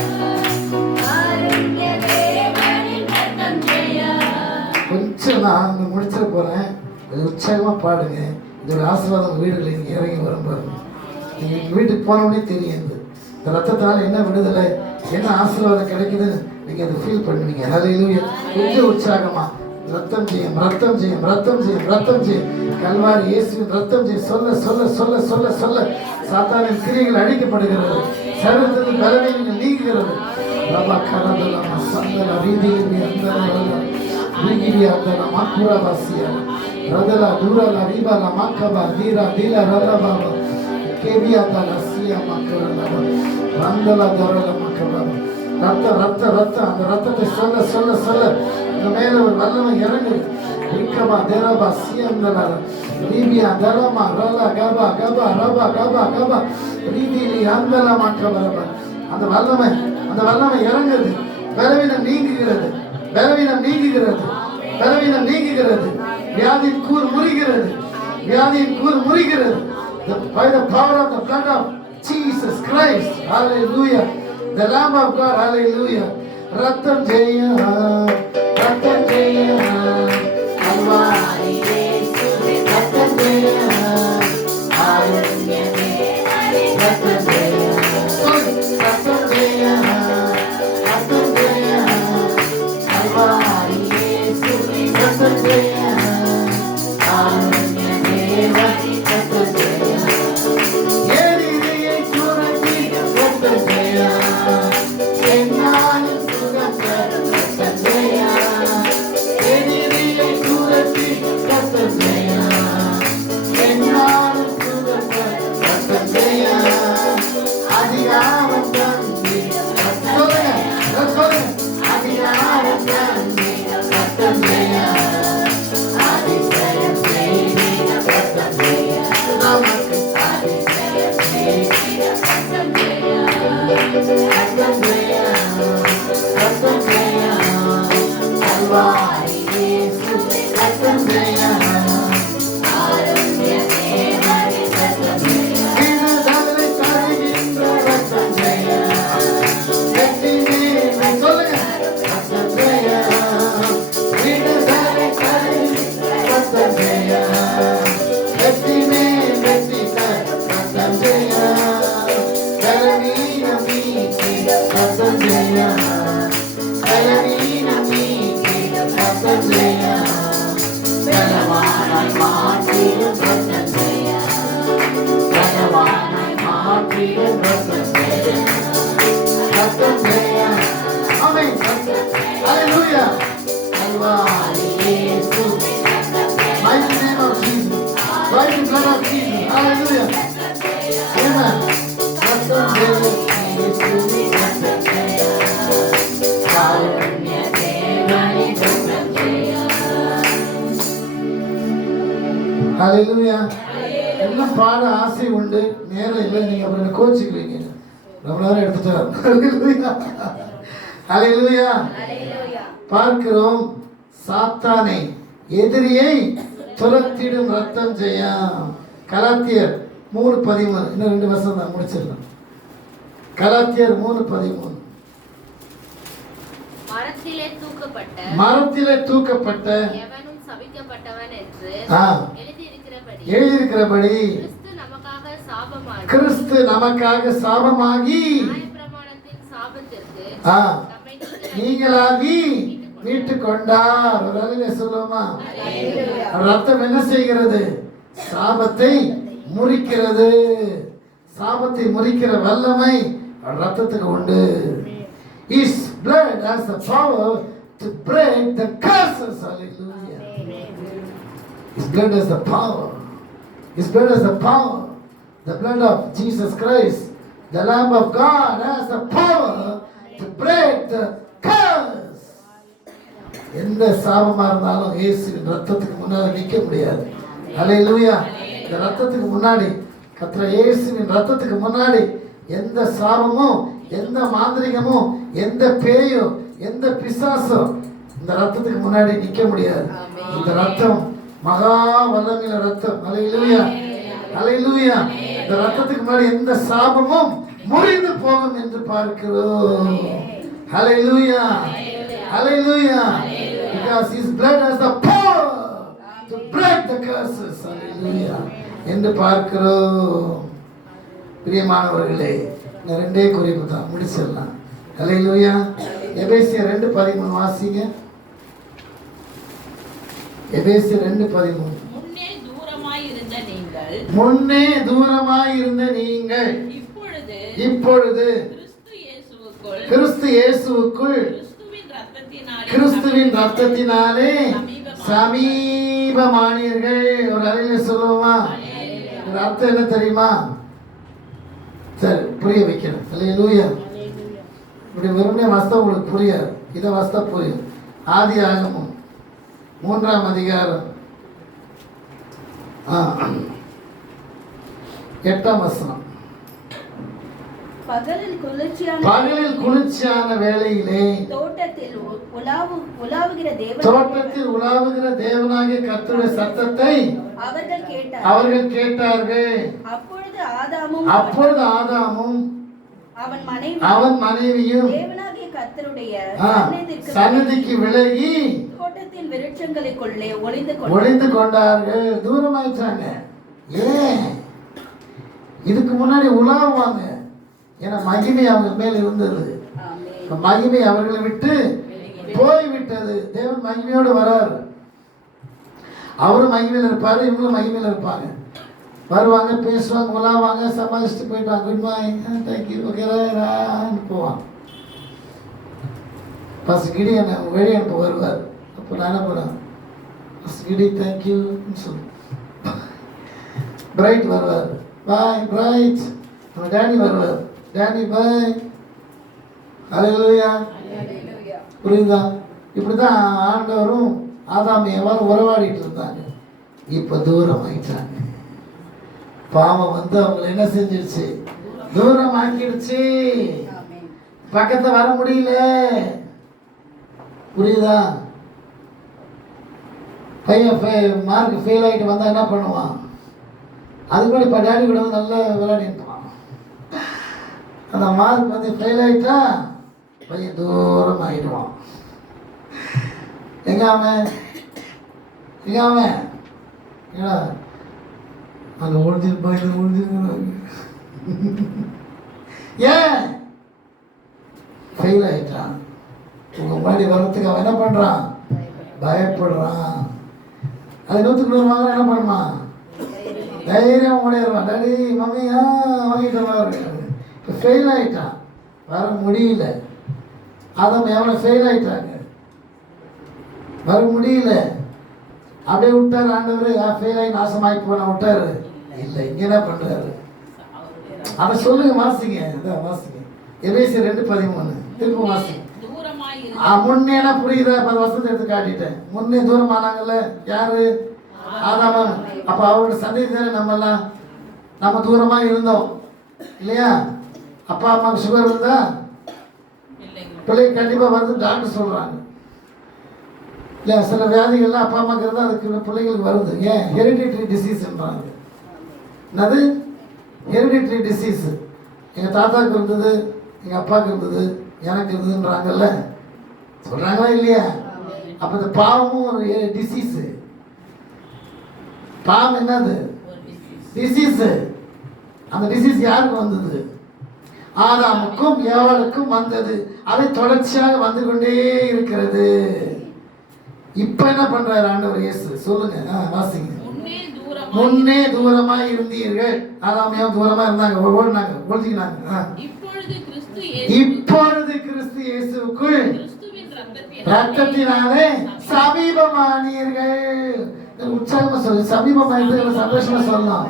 காருண்ய தேவனின் ரத்தம் ஜெயம். கொஞ்சம் நான் முடிச்சிட போறேன். உற்சாகமா பாடுங்க. இதோட ஆசீர்வாதம் வீடுகளில் இறங்கி வரும் பாருங்க. நீங்கள் வீட்டுக்கு போனோடனே தெரியும். இந்த ரத்தத்தால் என்ன விடுதலை, என்ன ஆசீர்வாதம் கிடைக்குதுன்னு நீங்க அதை ஃபீல் பண்ணுவீங்க. ஹல்லேலூயா. கொஞ்சம் உற்சாகமா ரத்தம் செய்யும், ரத்தம் செய்யும், ரத்தம் செய்யும், ரத்தம் செய்யும், கல்வாரி இயேசுவின் ரத்தம் செய்யும் சொல்ல சொல்ல சொல்ல சொல்ல சொல்ல சாத்தானின் கிரியைகள் அழிக்கப்படுகிறது, சரீரத்தில் பலவீனங்கள் நீங்குகிறது. ரபா கரதலமா சந்தல ரீதியில் அந்த ரீதியா அந்த மாக்குரா வாசியா ரதலா தூரலா ரீபாலா மாக்கபா தீரா தீலா ரலபா கேபியா தலசியா மாக்குரலா ரந்தலா தரலா மாக்கபா. ரத்தம் ரத்தம் ரத்தம் அந்த ரத்தத்தை சொல்ல சொல்ல சொல்ல இந்த மேல ஒரு வல்லமை இறங்குது. விக்கபா தேரபா சியந்தலா ரீபியா தரமா ரலா கபா கபா ரபா கபா கபா ரீதியிலி அந்தலா மாக்கபா. அந்த வல்லமை இறங்குது. பலவீனம் நீங்குகிறது, பலவீனம் நீங்குகிறது, பலவீனம் நீங்குகிறது. வியாதியின் கூர் முறிகிறது, வியாதியின் கூர் முறிகிறது. By the power of the blood of Jesus Christ, hallelujah, the Lamb of God, hallelujah. ரத்தம் ஜெயா, ரத்தம் ஜெயா, கல்வாரி இயேசுவின் ரத்தம் ஜெயா, ஆரோக்கியமே ரத்தம் ஜெயா, ரத்தம் ஜெயா, ரத்தம் ஜெயா, கல்வாரி இயேசுவின் ரத்தம் ஜெயா, ஆரோக்கியமே ரத்தம் ஜெயா, எதிரியை துரத்தி ரத்தம் ஜெயா, என்னாலும் சுகம் தரும் ரத்தம் ஜெயா, எதிரியை துரத்தி ரத்தம் ஜெயா, என்னாலும் சுகம் தரும் ரத்தம் ஜெயா, அதிகாரம் தந்தி சொல்லுங்க அதிகாரம் தந்தி ரத்தம் ஜெயா, அதிசயம் செய்திட ரத்தம் ஜெயா, நமக்கு அதிசயம் செய்திட ரத்தம் ஜெயா, ரத்தம் ஜெயா, ரத்தம் ஜெயா, கல்வாரி இயேசுவின் ரத்தம் ஜெயா, ஆரோக்கியமே ரத்தம் ஜெயா, விடுதலை தருகின்ற ரத்தம் ஜெயா, வெற்றிமே சொல்லுங்க ரத்தம் ஜெயா, விடுதலை தருகின்ற ரத்தம் ஜெயா, வெற்றிமே வெற்றி தரும் ரத்தம் ஜெயா, பலவீனம் நீக்கிடும் ரத்தம் ஜெயா, பலவீனம் நீக்கிடும் ரத்தம் ஜெயா, பலவானாய் மாற்றிடும் ரத்தம் ஜெயா, பலவானாய் மாற்றிடும் ரத்தம் ஜெயா, ரத்தம் ஜெயா. ஆமென். ஹalleluya. கல்வாரி இயேசுவின் ரத்தம் Jaya. Mighty name of Jesus. Mighty blood of Jesus. Hallelujah. Amen. ரத்தம் ஜெயா. இயேசுவின் ரத்தம் ஜெயா. காருண்ய தேவனின் ரத்தம் ஜெயா. ஹalleluya. இன்னும் பாட ஆசை உண்டு, நேரம் இல்லை, நீங்க அப்புறம் கோச்சிக்குவீங்க. ரொம்ப நேரம் எடுத்துட்டார். ஹalleluya. ஹalleluya. அல்லேலூயா. பார்க்கிறோம், சாத்தானை எதிரியை துரத்திடும் ரத்தம் ஜெயா. கலாத்தியர் 3:13. இன்னும் 2 வருஷம் தான் முடிச்சிடலாம். கலாத்தியர் 3:13. மரத்திலே தூக்கப்பட்ட எவனும் சபிக்கப்பட்டவன் என்று எழுதியிருக்கிறபடி கிறிஸ்து நமக்காக சாபமாகி நியாயப்பிரமாணத்தின் சாபத்திற்கு நீங்களாகி மீட்டு கொண்டார். ஒரு அலையிலே சொல்லுமா? ரத்தம் என்ன செய்கிறது? சாபத்தை முறிக்கிறது. சாபத்தை முறிக்கிற வல்லமை ரத்தத்துக்கு உண்டு. His blood has the power to break the curses. Hallelujah. His blood has the power. His blood has the power. The blood of Jesus Christ, the Lamb of God, has the power to break the curse. எந்த சாபமா இருந்தாலும் இயேசுவின் ரத்தத்துக்கு முன்னாடி நிற்க முடியாது. ஹல்லேலூயா. இந்த ரத்தத்துக்கு முன்னாடி, கர்த்தர் இயேசுவின் ரத்தத்துக்கு முன்னாடி எந்த சாபமும், எந்த மாந்திரிகமும், எந்த பேயும், எந்த பிசாசும் இந்த ரத்தத்துக்கு முன்னாடி நிற்க முடியாது. இந்த ரத்தம் மகா வல்லமையுள்ள ரத்தம். ஹல்லேலூயா. ஹல்லேலூயா. இந்த ரத்தத்துக்கு முன்னாடி எந்த சாபமும் முறிந்து போகும் என்று பார்க்கிறோம். ஹல்லேலூயா. Hallelujah. Because his blood has the power to break the curses. Hallelujah. என்று பார்க்கிறோம். பிரியமானவர்களே, இந்த 2 குறிப்பு தான், முடிச்சிடலாம். ஹல்லேலூயா. எபேசியர் 2:13 வாசிங்க. எபேசியர் 2:13. முன்னே தூரமாய் இருந்த நீங்கள் முன்னே தூரமாய் இருந்த நீங்கள் இப்பொழுது கிறிஸ்து இயேசுவுக்குள் கிறிஸ்துவின் ரத்தத்தினாலே சமீபமானீர்கள். ஒரு அறையில சொல்லுவோமா? ஒரு அர்த்தம் என்ன தெரியுமா? சரி, புரிய வைக்கிறேன். ஹல்லேலூயா. இப்படி வெறுமனே வாஸ்தவம் உங்களுக்கு புரியாது, இதை வாஸ்தா புரியும். ஆதியாகமம் 3ஆம் அதிகாரம் 8ஆம் வசனம். பகலில் குளிர்ச்சியான வேளையிலே தோட்டத்தில் உலாவுகிற தேவனாகிய கர்த்தருடைய சத்தத்தை அவர்கள் கேட்டார்கள். அப்பொழுது ஆதாமும் அவன் மனைவியும் சன்னதிக்கு விலகி தோட்டத்தின் விருட்சங்களுக்குள்ளே ஒளிந்து கொண்டார்கள். தூரமாயிட்டாங்க. ஏன்? இதுக்கு முன்னாடி உலாவுவாங்க, ஏன்னா மகிமை அவங்க மேல இருந்தது. மகிமை அவர்களை விட்டு போய்விட்டது. தேவன் மகிமையோடு வராரு. அவரும் மகிமையில் இருப்பாரு, இவங்களும் மகிமையில் இருப்பாங்க. வருவாங்க, பேசுவாங்க, உலாவாங்க, சமாளிச்சுட்டு போயிட்டாங்க. குட் மார்னிங், தேங்க்யூ, ஓகேரான்னு போவான். ஃபஸ்ட் கிடி என்ன வெளியே அனுப்ப வருவார். அப்போ நான் என்ன பண்ணுவேன்? ஃபஸ்ட் கிடி தேங்க்யூன்னு சொல்லு. பிரைட் வருவார், பாய் பிரைட். நம்ம டேடி வருவார், டேடி பாய். ஹல்லேலூயா. புரியுதா? இப்படி தான் ஆண்டவரும் ஆதாம் ஏவாளும் உறவாடிட்டு இருந்தாங்க. இப்போ தூரம் ஆயிட்டாங்க. பாவம் வந்து அவங்களை என்ன செஞ்சிருச்சு? தூரம் ஆக்கிடுச்சு. பக்கத்தை வர முடியல. புரியுதா? பையன் மார்க் ஃபெயில் ஆகிட்டு வந்தால் என்ன பண்ணுவான்? அது கூட இப்போ டேடி கூட வந்து நல்லா விளையாடிப்பான். அந்த மார்க் வந்து ஃபெயில் ஆகிட்டா பையன் தூரம் ஆகிடுவான். எங்க அவன் ஏன்னா அங்கே ஒழிஞ்சிருப்பான், இதில் ஒழிஞ்சிருக்கிறாங்க. ஏன் ஃபெயில் ஆகிட்டான்? உங்க முன்னாடி வர்றதுக்கு அவன் என்ன பண்றான்? பயப்படுறான். அது 100க்கு 100 வாங்க என்ன பண்ணுவான்? தைரியம் முடையிடுவான். டாடி மம்மியா வாங்கிட்டு வர்றாரு. இப்போ ஃபெயில் ஆகிட்டான், வர முடியல. அதான் எவனை ஃபெயில் ஆகிட்டாங்க, வர முடியல. அப்படியே விட்டார் ஆண்டவர். ஃபெயில் ஆகி நாசமாகி போன விட்டாரு. இல்லை, இங்கே என்ன பண்ணுறாரு? அதை சொல்லுங்க, வாசிங்க. அதான் வாசிங்க. எபேசியர் 2:13 திரும்ப வாசிங்க. முன்னேனா புரியுதா? 10 வருஷத்தை எடுத்து காட்டிட்டேன். முன்னே தூரமானாங்கல்ல யாரு? ஆதாம். அப்போ அவரோட சந்ததி தானே நம்மெல்லாம். நம்ம தூரமாக இருந்தோம் இல்லையா? அப்பா அம்மாவுக்கு சுகர் இருந்தா பிள்ளைக்கு கண்டிப்பாக வருது டாக்டர் சொல்கிறாங்க இல்லையா? சில வியாதிகள்லாம் அப்பா அம்மாவுக்கு இருந்தால் அதுக்கு பிள்ளைங்களுக்கு வருது. ஏன்? ஹெரிடிட்ரி டிசீஸ்ன்றாங்க. என்னது? Hereditary disease. எங்கள் தாத்தாவுக்கு இருந்தது, எங்கள் அப்பாவுக்கு இருந்தது, எனக்கு இருந்ததுன்றாங்கல்ல, சொல்கிறாங்களா இல்லையா? அப்போ இந்த பாவமும் ஒரு டிசீஸு. பாவம் என்னது? டிசீஸு. அந்த டிசீஸ் யாருக்கு வந்தது? ஆதாமுக்கும் ஏவாளுக்கும் வந்தது. அதை தொடர்ச்சியாக வந்து கொண்டே இருக்கிறது. இப்ப என்ன பண்றாரு ஆண்டவர் இயேசு? சொல்லுங்க, வாசிங்க. முன்னே தூரமாய் இருந்தீர்கள். ஆதாம் ஏன் தூரமா இருந்தாங்க? ஓடினாங்க, ஒழிச்சிக்கினாங்க. இப்பொழுது கிறிஸ்து இயேசுவுக்குள் ரத்தத்தினாலே சமீபமானீர்கள். உற்சாகமா சொல்லு, சமீபமா இருந்து சந்தோஷமா சொல்லலாம்.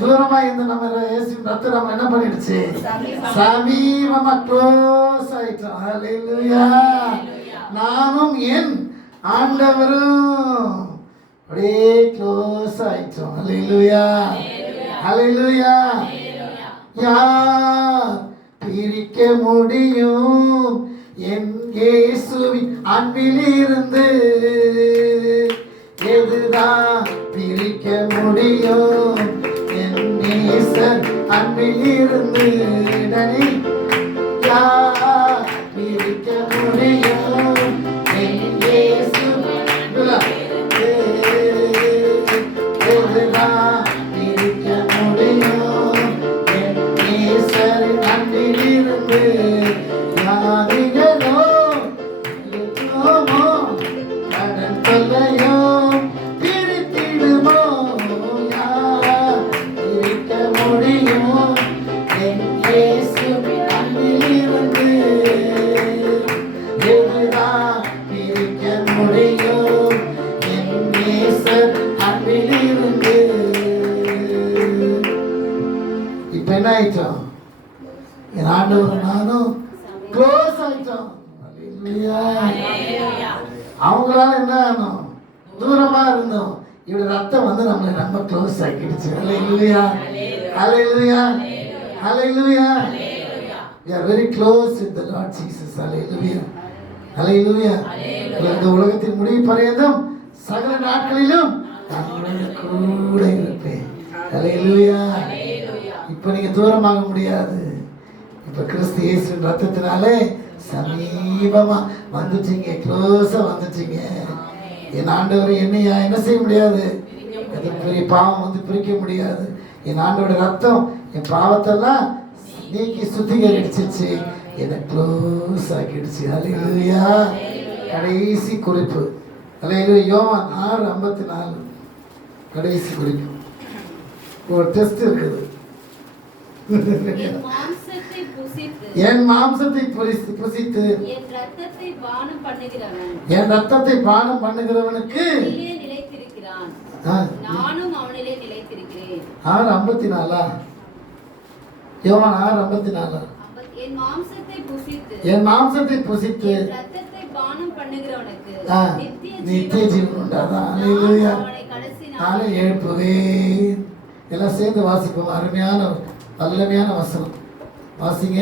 தூரமா இருந்து நம்ம இயேசுவின் ரத்தம் நம்ம என்ன பண்ணிடுச்சு? சமீபமா க்ளோஸ் ஆயிட்டோம். ஹல்லேலூயா. நானும் என் ஆண்டவரும் அப்படியே க்ளோஸ் ஆயிட்டோம். ஹல்லேலூயா, ஹல்லேலூயா. யார் பிரிக்க முடியும் என் இயேசுவின் அன்பிலிருந்து? எதுதான் பிரிக்க முடியும் என் நேசர் அன்பிலிருந்து? யார் பிரிக்க முடியும் என் இயேசுவின் அன்பிலிருந்து? எதுதான் பிரிக்க முடியும் என் நேசர் இருந்து யாதிகளோ இழுத்தோமோ கடன் தொல்லையோ பிரித்திடுமோ யார் இருக்க முடியுமோ என் இயேசு அன்பிலிருந்து எதுதான் பிரிக்க முடியும் என் இயேசு அன்பிலிருந்து. இப்ப என்ன ஆயிட்டோம்? என் ஆண்டவர் நானும் க்ளோஸ் ஆயிட்டோம். ஹல்லேலூயா. அவங்களால என்ன ஆனோம்? தூரமா இருந்தோம். இவருடைய ரத்தம் வந்து நம்மளை ரொம்ப க்ளோஸ் ஆக்கிடுச்சு. Hallelujah, hallelujah, hallelujah. We are very close with the Lord Jesus. Hallelujah, hallelujah. இந்த உலகத்தின் முடிவு பரியந்தம் சகல நாட்களிலும் நான் கூட இருப்பேன். ஹல்லேலூயா. இப்ப நீங்க தூரமாக முடியாது. இப்ப கிறிஸ்து இயேசுவின் ரத்தத்தினாலே சமீபமா வந்துட்டீங்க, க்ளோஸா வந்துட்டீங்க. என் ஆண்டவர் என்னையா என்ன செய்ய முடியாது? அது பெரிய பாவம் வந்து பிரிக்க முடியாது. என் ஆண்டவருடைய ரத்தம் என் பாவத்தெல்லாம் நீக்கி சுத்திகரிச்சிச்சு, என்னை க்ளோஸ் ஆக்கிடுச்சு. ஹல்லேலூயா. கடைசி குறிப்பு ஹல்லேலூயா. யோவான் 6:54 கடைசி குறிப்பு. ஒரு டெஸ்ட் இருக்குது. என் மாம்சத்தை புசித்து என் மாம்சத்தை புசித்து என் ரத்தத்தை பானம் பண்ணுகிறவன் என் ரத்தத்தை பானம் பண்ணுகிறவனுக்கு அவனிலே நிலைத்திருக்கிறான், நானும் அவனிலே நிலைத்திருக்கிறேன். 6:54 யோவான் 6:54. என் மாம்சத்தை புசித்து என் மாம்சத்தை புசித்து என் ரத்தத்தை பானம் பண்ணுகிறவனுக்கு நித்திய ஜீவன் உண்டாதான். ஹல்லேலூயா. அவனை கடைசி நாளை எழுப்புவேன். எல்லாம் சேர்ந்து வாசிப்போம். அருமையான வல்லமையான வசனம் வாசிங்க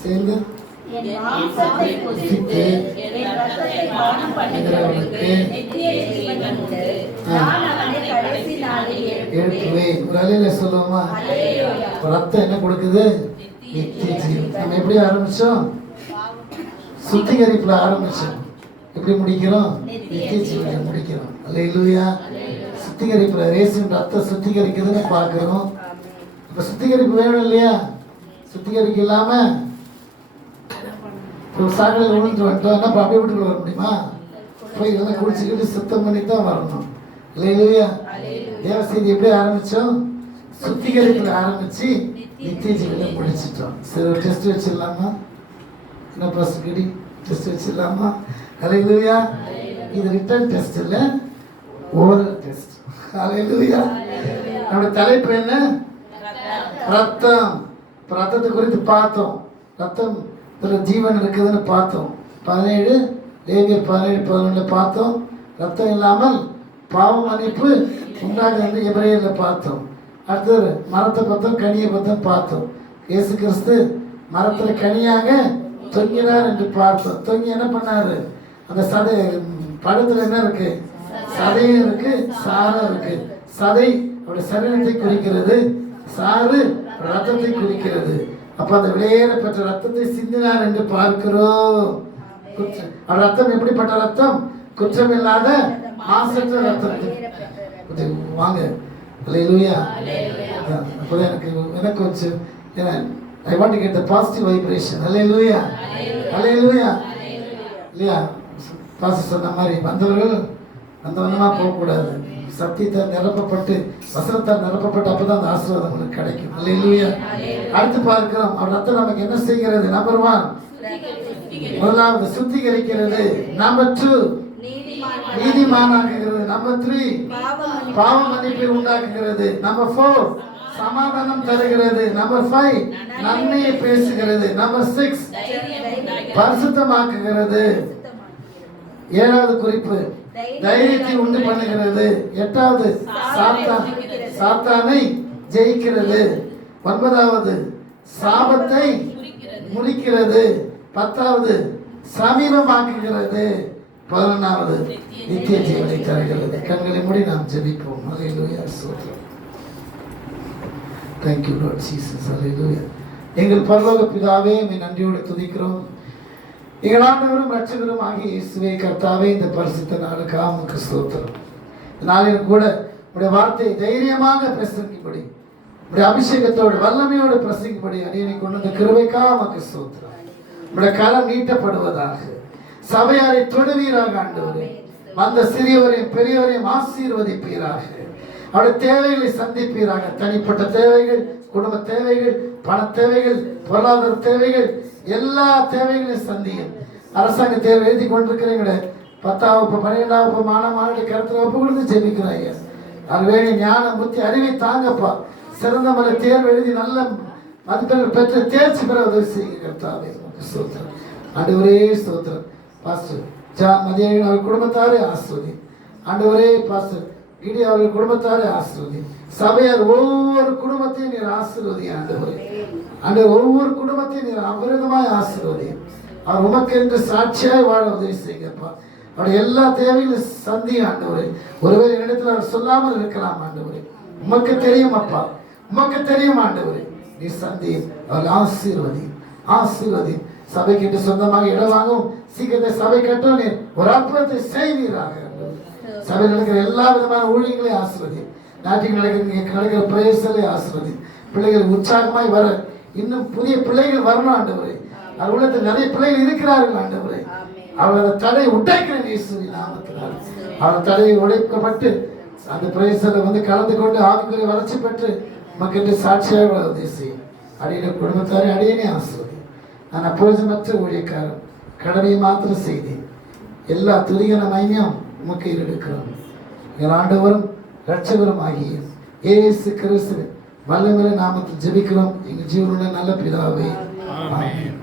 சேர்ந்து. என் மாம்சத்தை புசித்து என் ரத்தத்தை பானம் பண்ணுகிறவனுக்கு நித்திய ஜீவன் உண்டு. நான் அவனை கடைசி நாளில் எழுப்புவேன். ஒரு அலையில சொல்லுவோமா? ரத்தம் என்ன கொடுக்குது? நித்திய ஜீவன். நம்ம எப்படி ஆரம்பிச்சோம்? சுத்திகரிப்புல ஆரம்பிச்சோம். எப்படி முடிக்கிறோம்? நித்திய ஜீவனை முடிக்கிறோம். ஹல்லேலூயா. சுத்திகரிப்புல இயேசுவின் ரத்தம் சுத்திகரிக்குதுன்னு பார்க்கிறோம். இப்ப சுத்திகரிப்பு வேணும் இல்லையா? சுத்திகரிப்பு இல்லாம சாக்கடை விழுந்துட்டு வந்துட்டோம். என்ன அப்படியே விட்டுட்டு வர முடியுமா? போய் இதெல்லாம் குடிச்சுக்கிட்டு சுத்தம் பண்ணி தான் வரணும். ஹல்லேலூயா. தேவ செய்தி எப்படி ஆரம்பிச்சோம்? சுத்திகரிப்புல ஆரம்பிச்சு நித்திய ஜீவனை முடிச்சிட்டோம். சரி, ஒரு டெஸ்ட் வச்சிடலாமா? என்ன பாஸ்டர் டெஸ்ட் வச்சிடலாமா? ஹல்லேலூயா. இது ரிட்டன் டெஸ்ட் இல்ல, ஓரல் டெஸ்ட். ஹல்லேலூயா. நம்முடைய தலைப்பு என்ன? ரத்தம். ரத்தத்தை குறித்து பார்த்தோம். ரத்தம் ஜீவன் இருக்குதுன்னு பார்த்தோம். 17 லேவியர் 17:11 பார்த்தோம். ரத்தம் இல்லாமல் பாவ மன்னிப்பு உண்டாகுது என்று எபிரேயர்ல பார்த்தோம். அடுத்தது மரத்தை பார்த்தோம், கனியை பார்த்தோம். இயேசு கிறிஸ்து மரத்தில் கனியாக தொங்கினார் என்று பார்த்தோம். தொங்கி என்ன பண்ணாரு? அந்த சதை படத்துல என்ன இருக்கு? சதையும் இருக்கு, சாரம் இருக்கு. சதை அவருடைய சரீரத்தை குறிக்கிறது, சாறு ரத்தத்தை குறிக்கிறது. அப்ப அந்த விலையேற பெற்ற ரத்தத்தை சிந்தினார் என்று பார்க்கிறோம். ரத்தம் எப்படிப்பட்ட ரத்தம்? குற்றமில்லாத மாசற்ற ரத்தம். வாங்க. ஹல்லேலூயா. அப்போதான் எனக்கு வச்சு I want to get the positive vibration. Hallelujah. Hallelujah. இல்லையா? பாஸ்டர் சொன்ன மாதிரி வந்தவர்கள் வந்தவனமா போகக்கூடாது. சத்தியத்தை நிரப்பப்பட்டு வசனத்தால் நிரப்பப்பட்டு அப்பதான் அந்த ஆசீர்வாதம் உங்களுக்கு கிடைக்கும். ஹல்லேலூயா. அடுத்து பார்க்கிறோம், அவர் ரத்தம் நமக்கு என்ன செய்கிறது? நம்பர் 1 முதலாவது சுத்திகரிக்கிறது. நம்பர் 2 நீதிமானாக்குகிறது. நம்பர் 3 பாவ மன்னிப்பை உண்டாக்குகிறது. நம்பர் 4 சமாதானம் தருகிறது. நம்பர் 5 நன்மையை பேசுகிறது. நம்பர் 6 பரிசுத்தமாக்குகிறது. 7வது குறிப்பு தைரியத்தை உண்டு பண்ணுகிறது. 8வது சாத்தானை ஜெயிக்கிறது. 9வது சாபத்தை முறிக்கிறது. 10வது சமீபமாக்குகிறது. 11வது நித்திய ஜீவனை தருகிறது. கண்களை மூடி நாம் ஜெபிப்போம். ஹல்லேலூயா. ஸ்தோத்திரம். Thank you Lord Jesus. Hallelujah. எங்கள் பரலோக பிதாவே, உம்மை நன்றியோடு துதிக்கிறோம். எங்கள் ஆண்டவரும் இரட்சகரும் ஆகிய இயேசுவே கர்த்தாவே, இந்த பரிசுத்த நாளுக்காக உமக்கு ஸ்தோத்திரம். நாளில் கூட உடைய வார்த்தையை தைரியமாக பிரசங்கிப்படி உடைய அபிஷேகத்தோடு வல்லமையோடு பிரசங்கிப்படி அடியனை கொண்டு வந்த கிருபைக்காக உமக்கு ஸ்தோத்திரம். உடைய கரம் நீட்டப்படுவதாக. சபையாரை தொடுவீராக ஆண்டவரே. வந்த சிறியவரையும் பெரியவரையும் ஆசீர்வதிப்பீராக. அவருடைய தேவைகளை சந்திப்பீராக. தனிப்பட்ட தேவைகள், குடும்ப தேவைகள், பண தேவைகள், பொருளாதார தேவைகள், எல்லா தேவைகளையும் சந்தியும். அரசாங்க தேர்வு எழுதி கொண்டிருக்கிறீங்களே, 10ஆம் வகுப்பு 12ஆம் வகுப்பு மாணவர்களுடைய கருத்துல ஒப்பு கொடுத்து ஜெபிக்கிறாங்க. அது வேணும் ஞானம் புத்தி அறிவை தாங்கப்பா. சிறந்த முறை தேர்வு எழுதி நல்ல மதிப்பெண்கள் பெற்று தேர்ச்சி பெற உதவி செய்கிறாவே. ஸ்தோத்திரம் ஆண்டவரே, ஸ்தோத்திரம். பாஸ்டர் ஜான் மதியன் அவர் குடும்பத்தாரே ஆஸ்வதி. ஆண்டவரே, பாஸ்டர் இடி அவர்கள் குடும்பத்தாரே ஆஸ்வதி. சபையார் ஒவ்வொரு குடும்பத்தையும் நீர் ஆசீர்வதி ஆண்டவரே. ஆண்டவர் ஒவ்வொரு குடும்பத்தையும் நீர் அபரிதமாய் ஆசீர்வதி. அவர் உமக்கு என்று சாட்சியாய் வாழ உதவி செய்யுங்கப்பா. அவருடைய எல்லா தேவைகளும் சந்தி ஆண்டவரே. ஒருவேளை இடத்துல அவர் சொல்லாமல் இருக்கலாம் ஆண்டவரே. உமக்கு தெரியும் அப்பா, உமக்கு தெரியும் ஆண்டவரே. நீ சந்தி அவர் ஆசீர்வதி, ஆசீர்வதி. சபைக்கு என்று சொந்தமாக இடம் வாங்கவும் சீக்கிரத்தை சபை கட்டும் நீர் ஒரு அற்புதத்தை செய்வீராக. சபையில் நடக்கிற எல்லா விதமான ஊழியங்களையும் ஆசீர்வதி. நாட்டில் நடக்கிற பிரேசலை ஆசீர்வதி. பிள்ளைகள் உற்சாகமாய் வர இன்னும் புதிய பிள்ளைகள் வரணும் ஆண்டவரே. அது உள்ளத்தில் நிறைய பிள்ளைகள் இருக்கிறார்கள் ஆண்டவரே. அவளோட தடை உடைக்கிறேன் இயேசுவின் நாமத்தினால். அவள் தடையை உடைக்கப்பட்டு அந்த பிரேசலை வந்து கலந்து கொண்டு ஆவிக்குரிய வளர்ச்சி பெற்று மக்களுக்கு சாட்சியாக உதவி செய்யும். அடியின குடும்பத்தாரை அடியனே ஆசீர்வதி. நான் அப்பொழுதுமற்ற ஊழியக்காரன், கடமையை மாத்திரம் செய்தேன். எல்லா துதிகன மையம் உமக்கு எடுக்கிறோம். எங்கள் ஆண்டவரும் இரட்சகரும் ஆகிய இயேசு கிறிஸ்துவின் வல்லமையுள்ள நாமத்தில் ஜெபிக்கிறோம் எங்கள் ஜீவனுள்ள நல்ல பிதாவே. ஆமென்.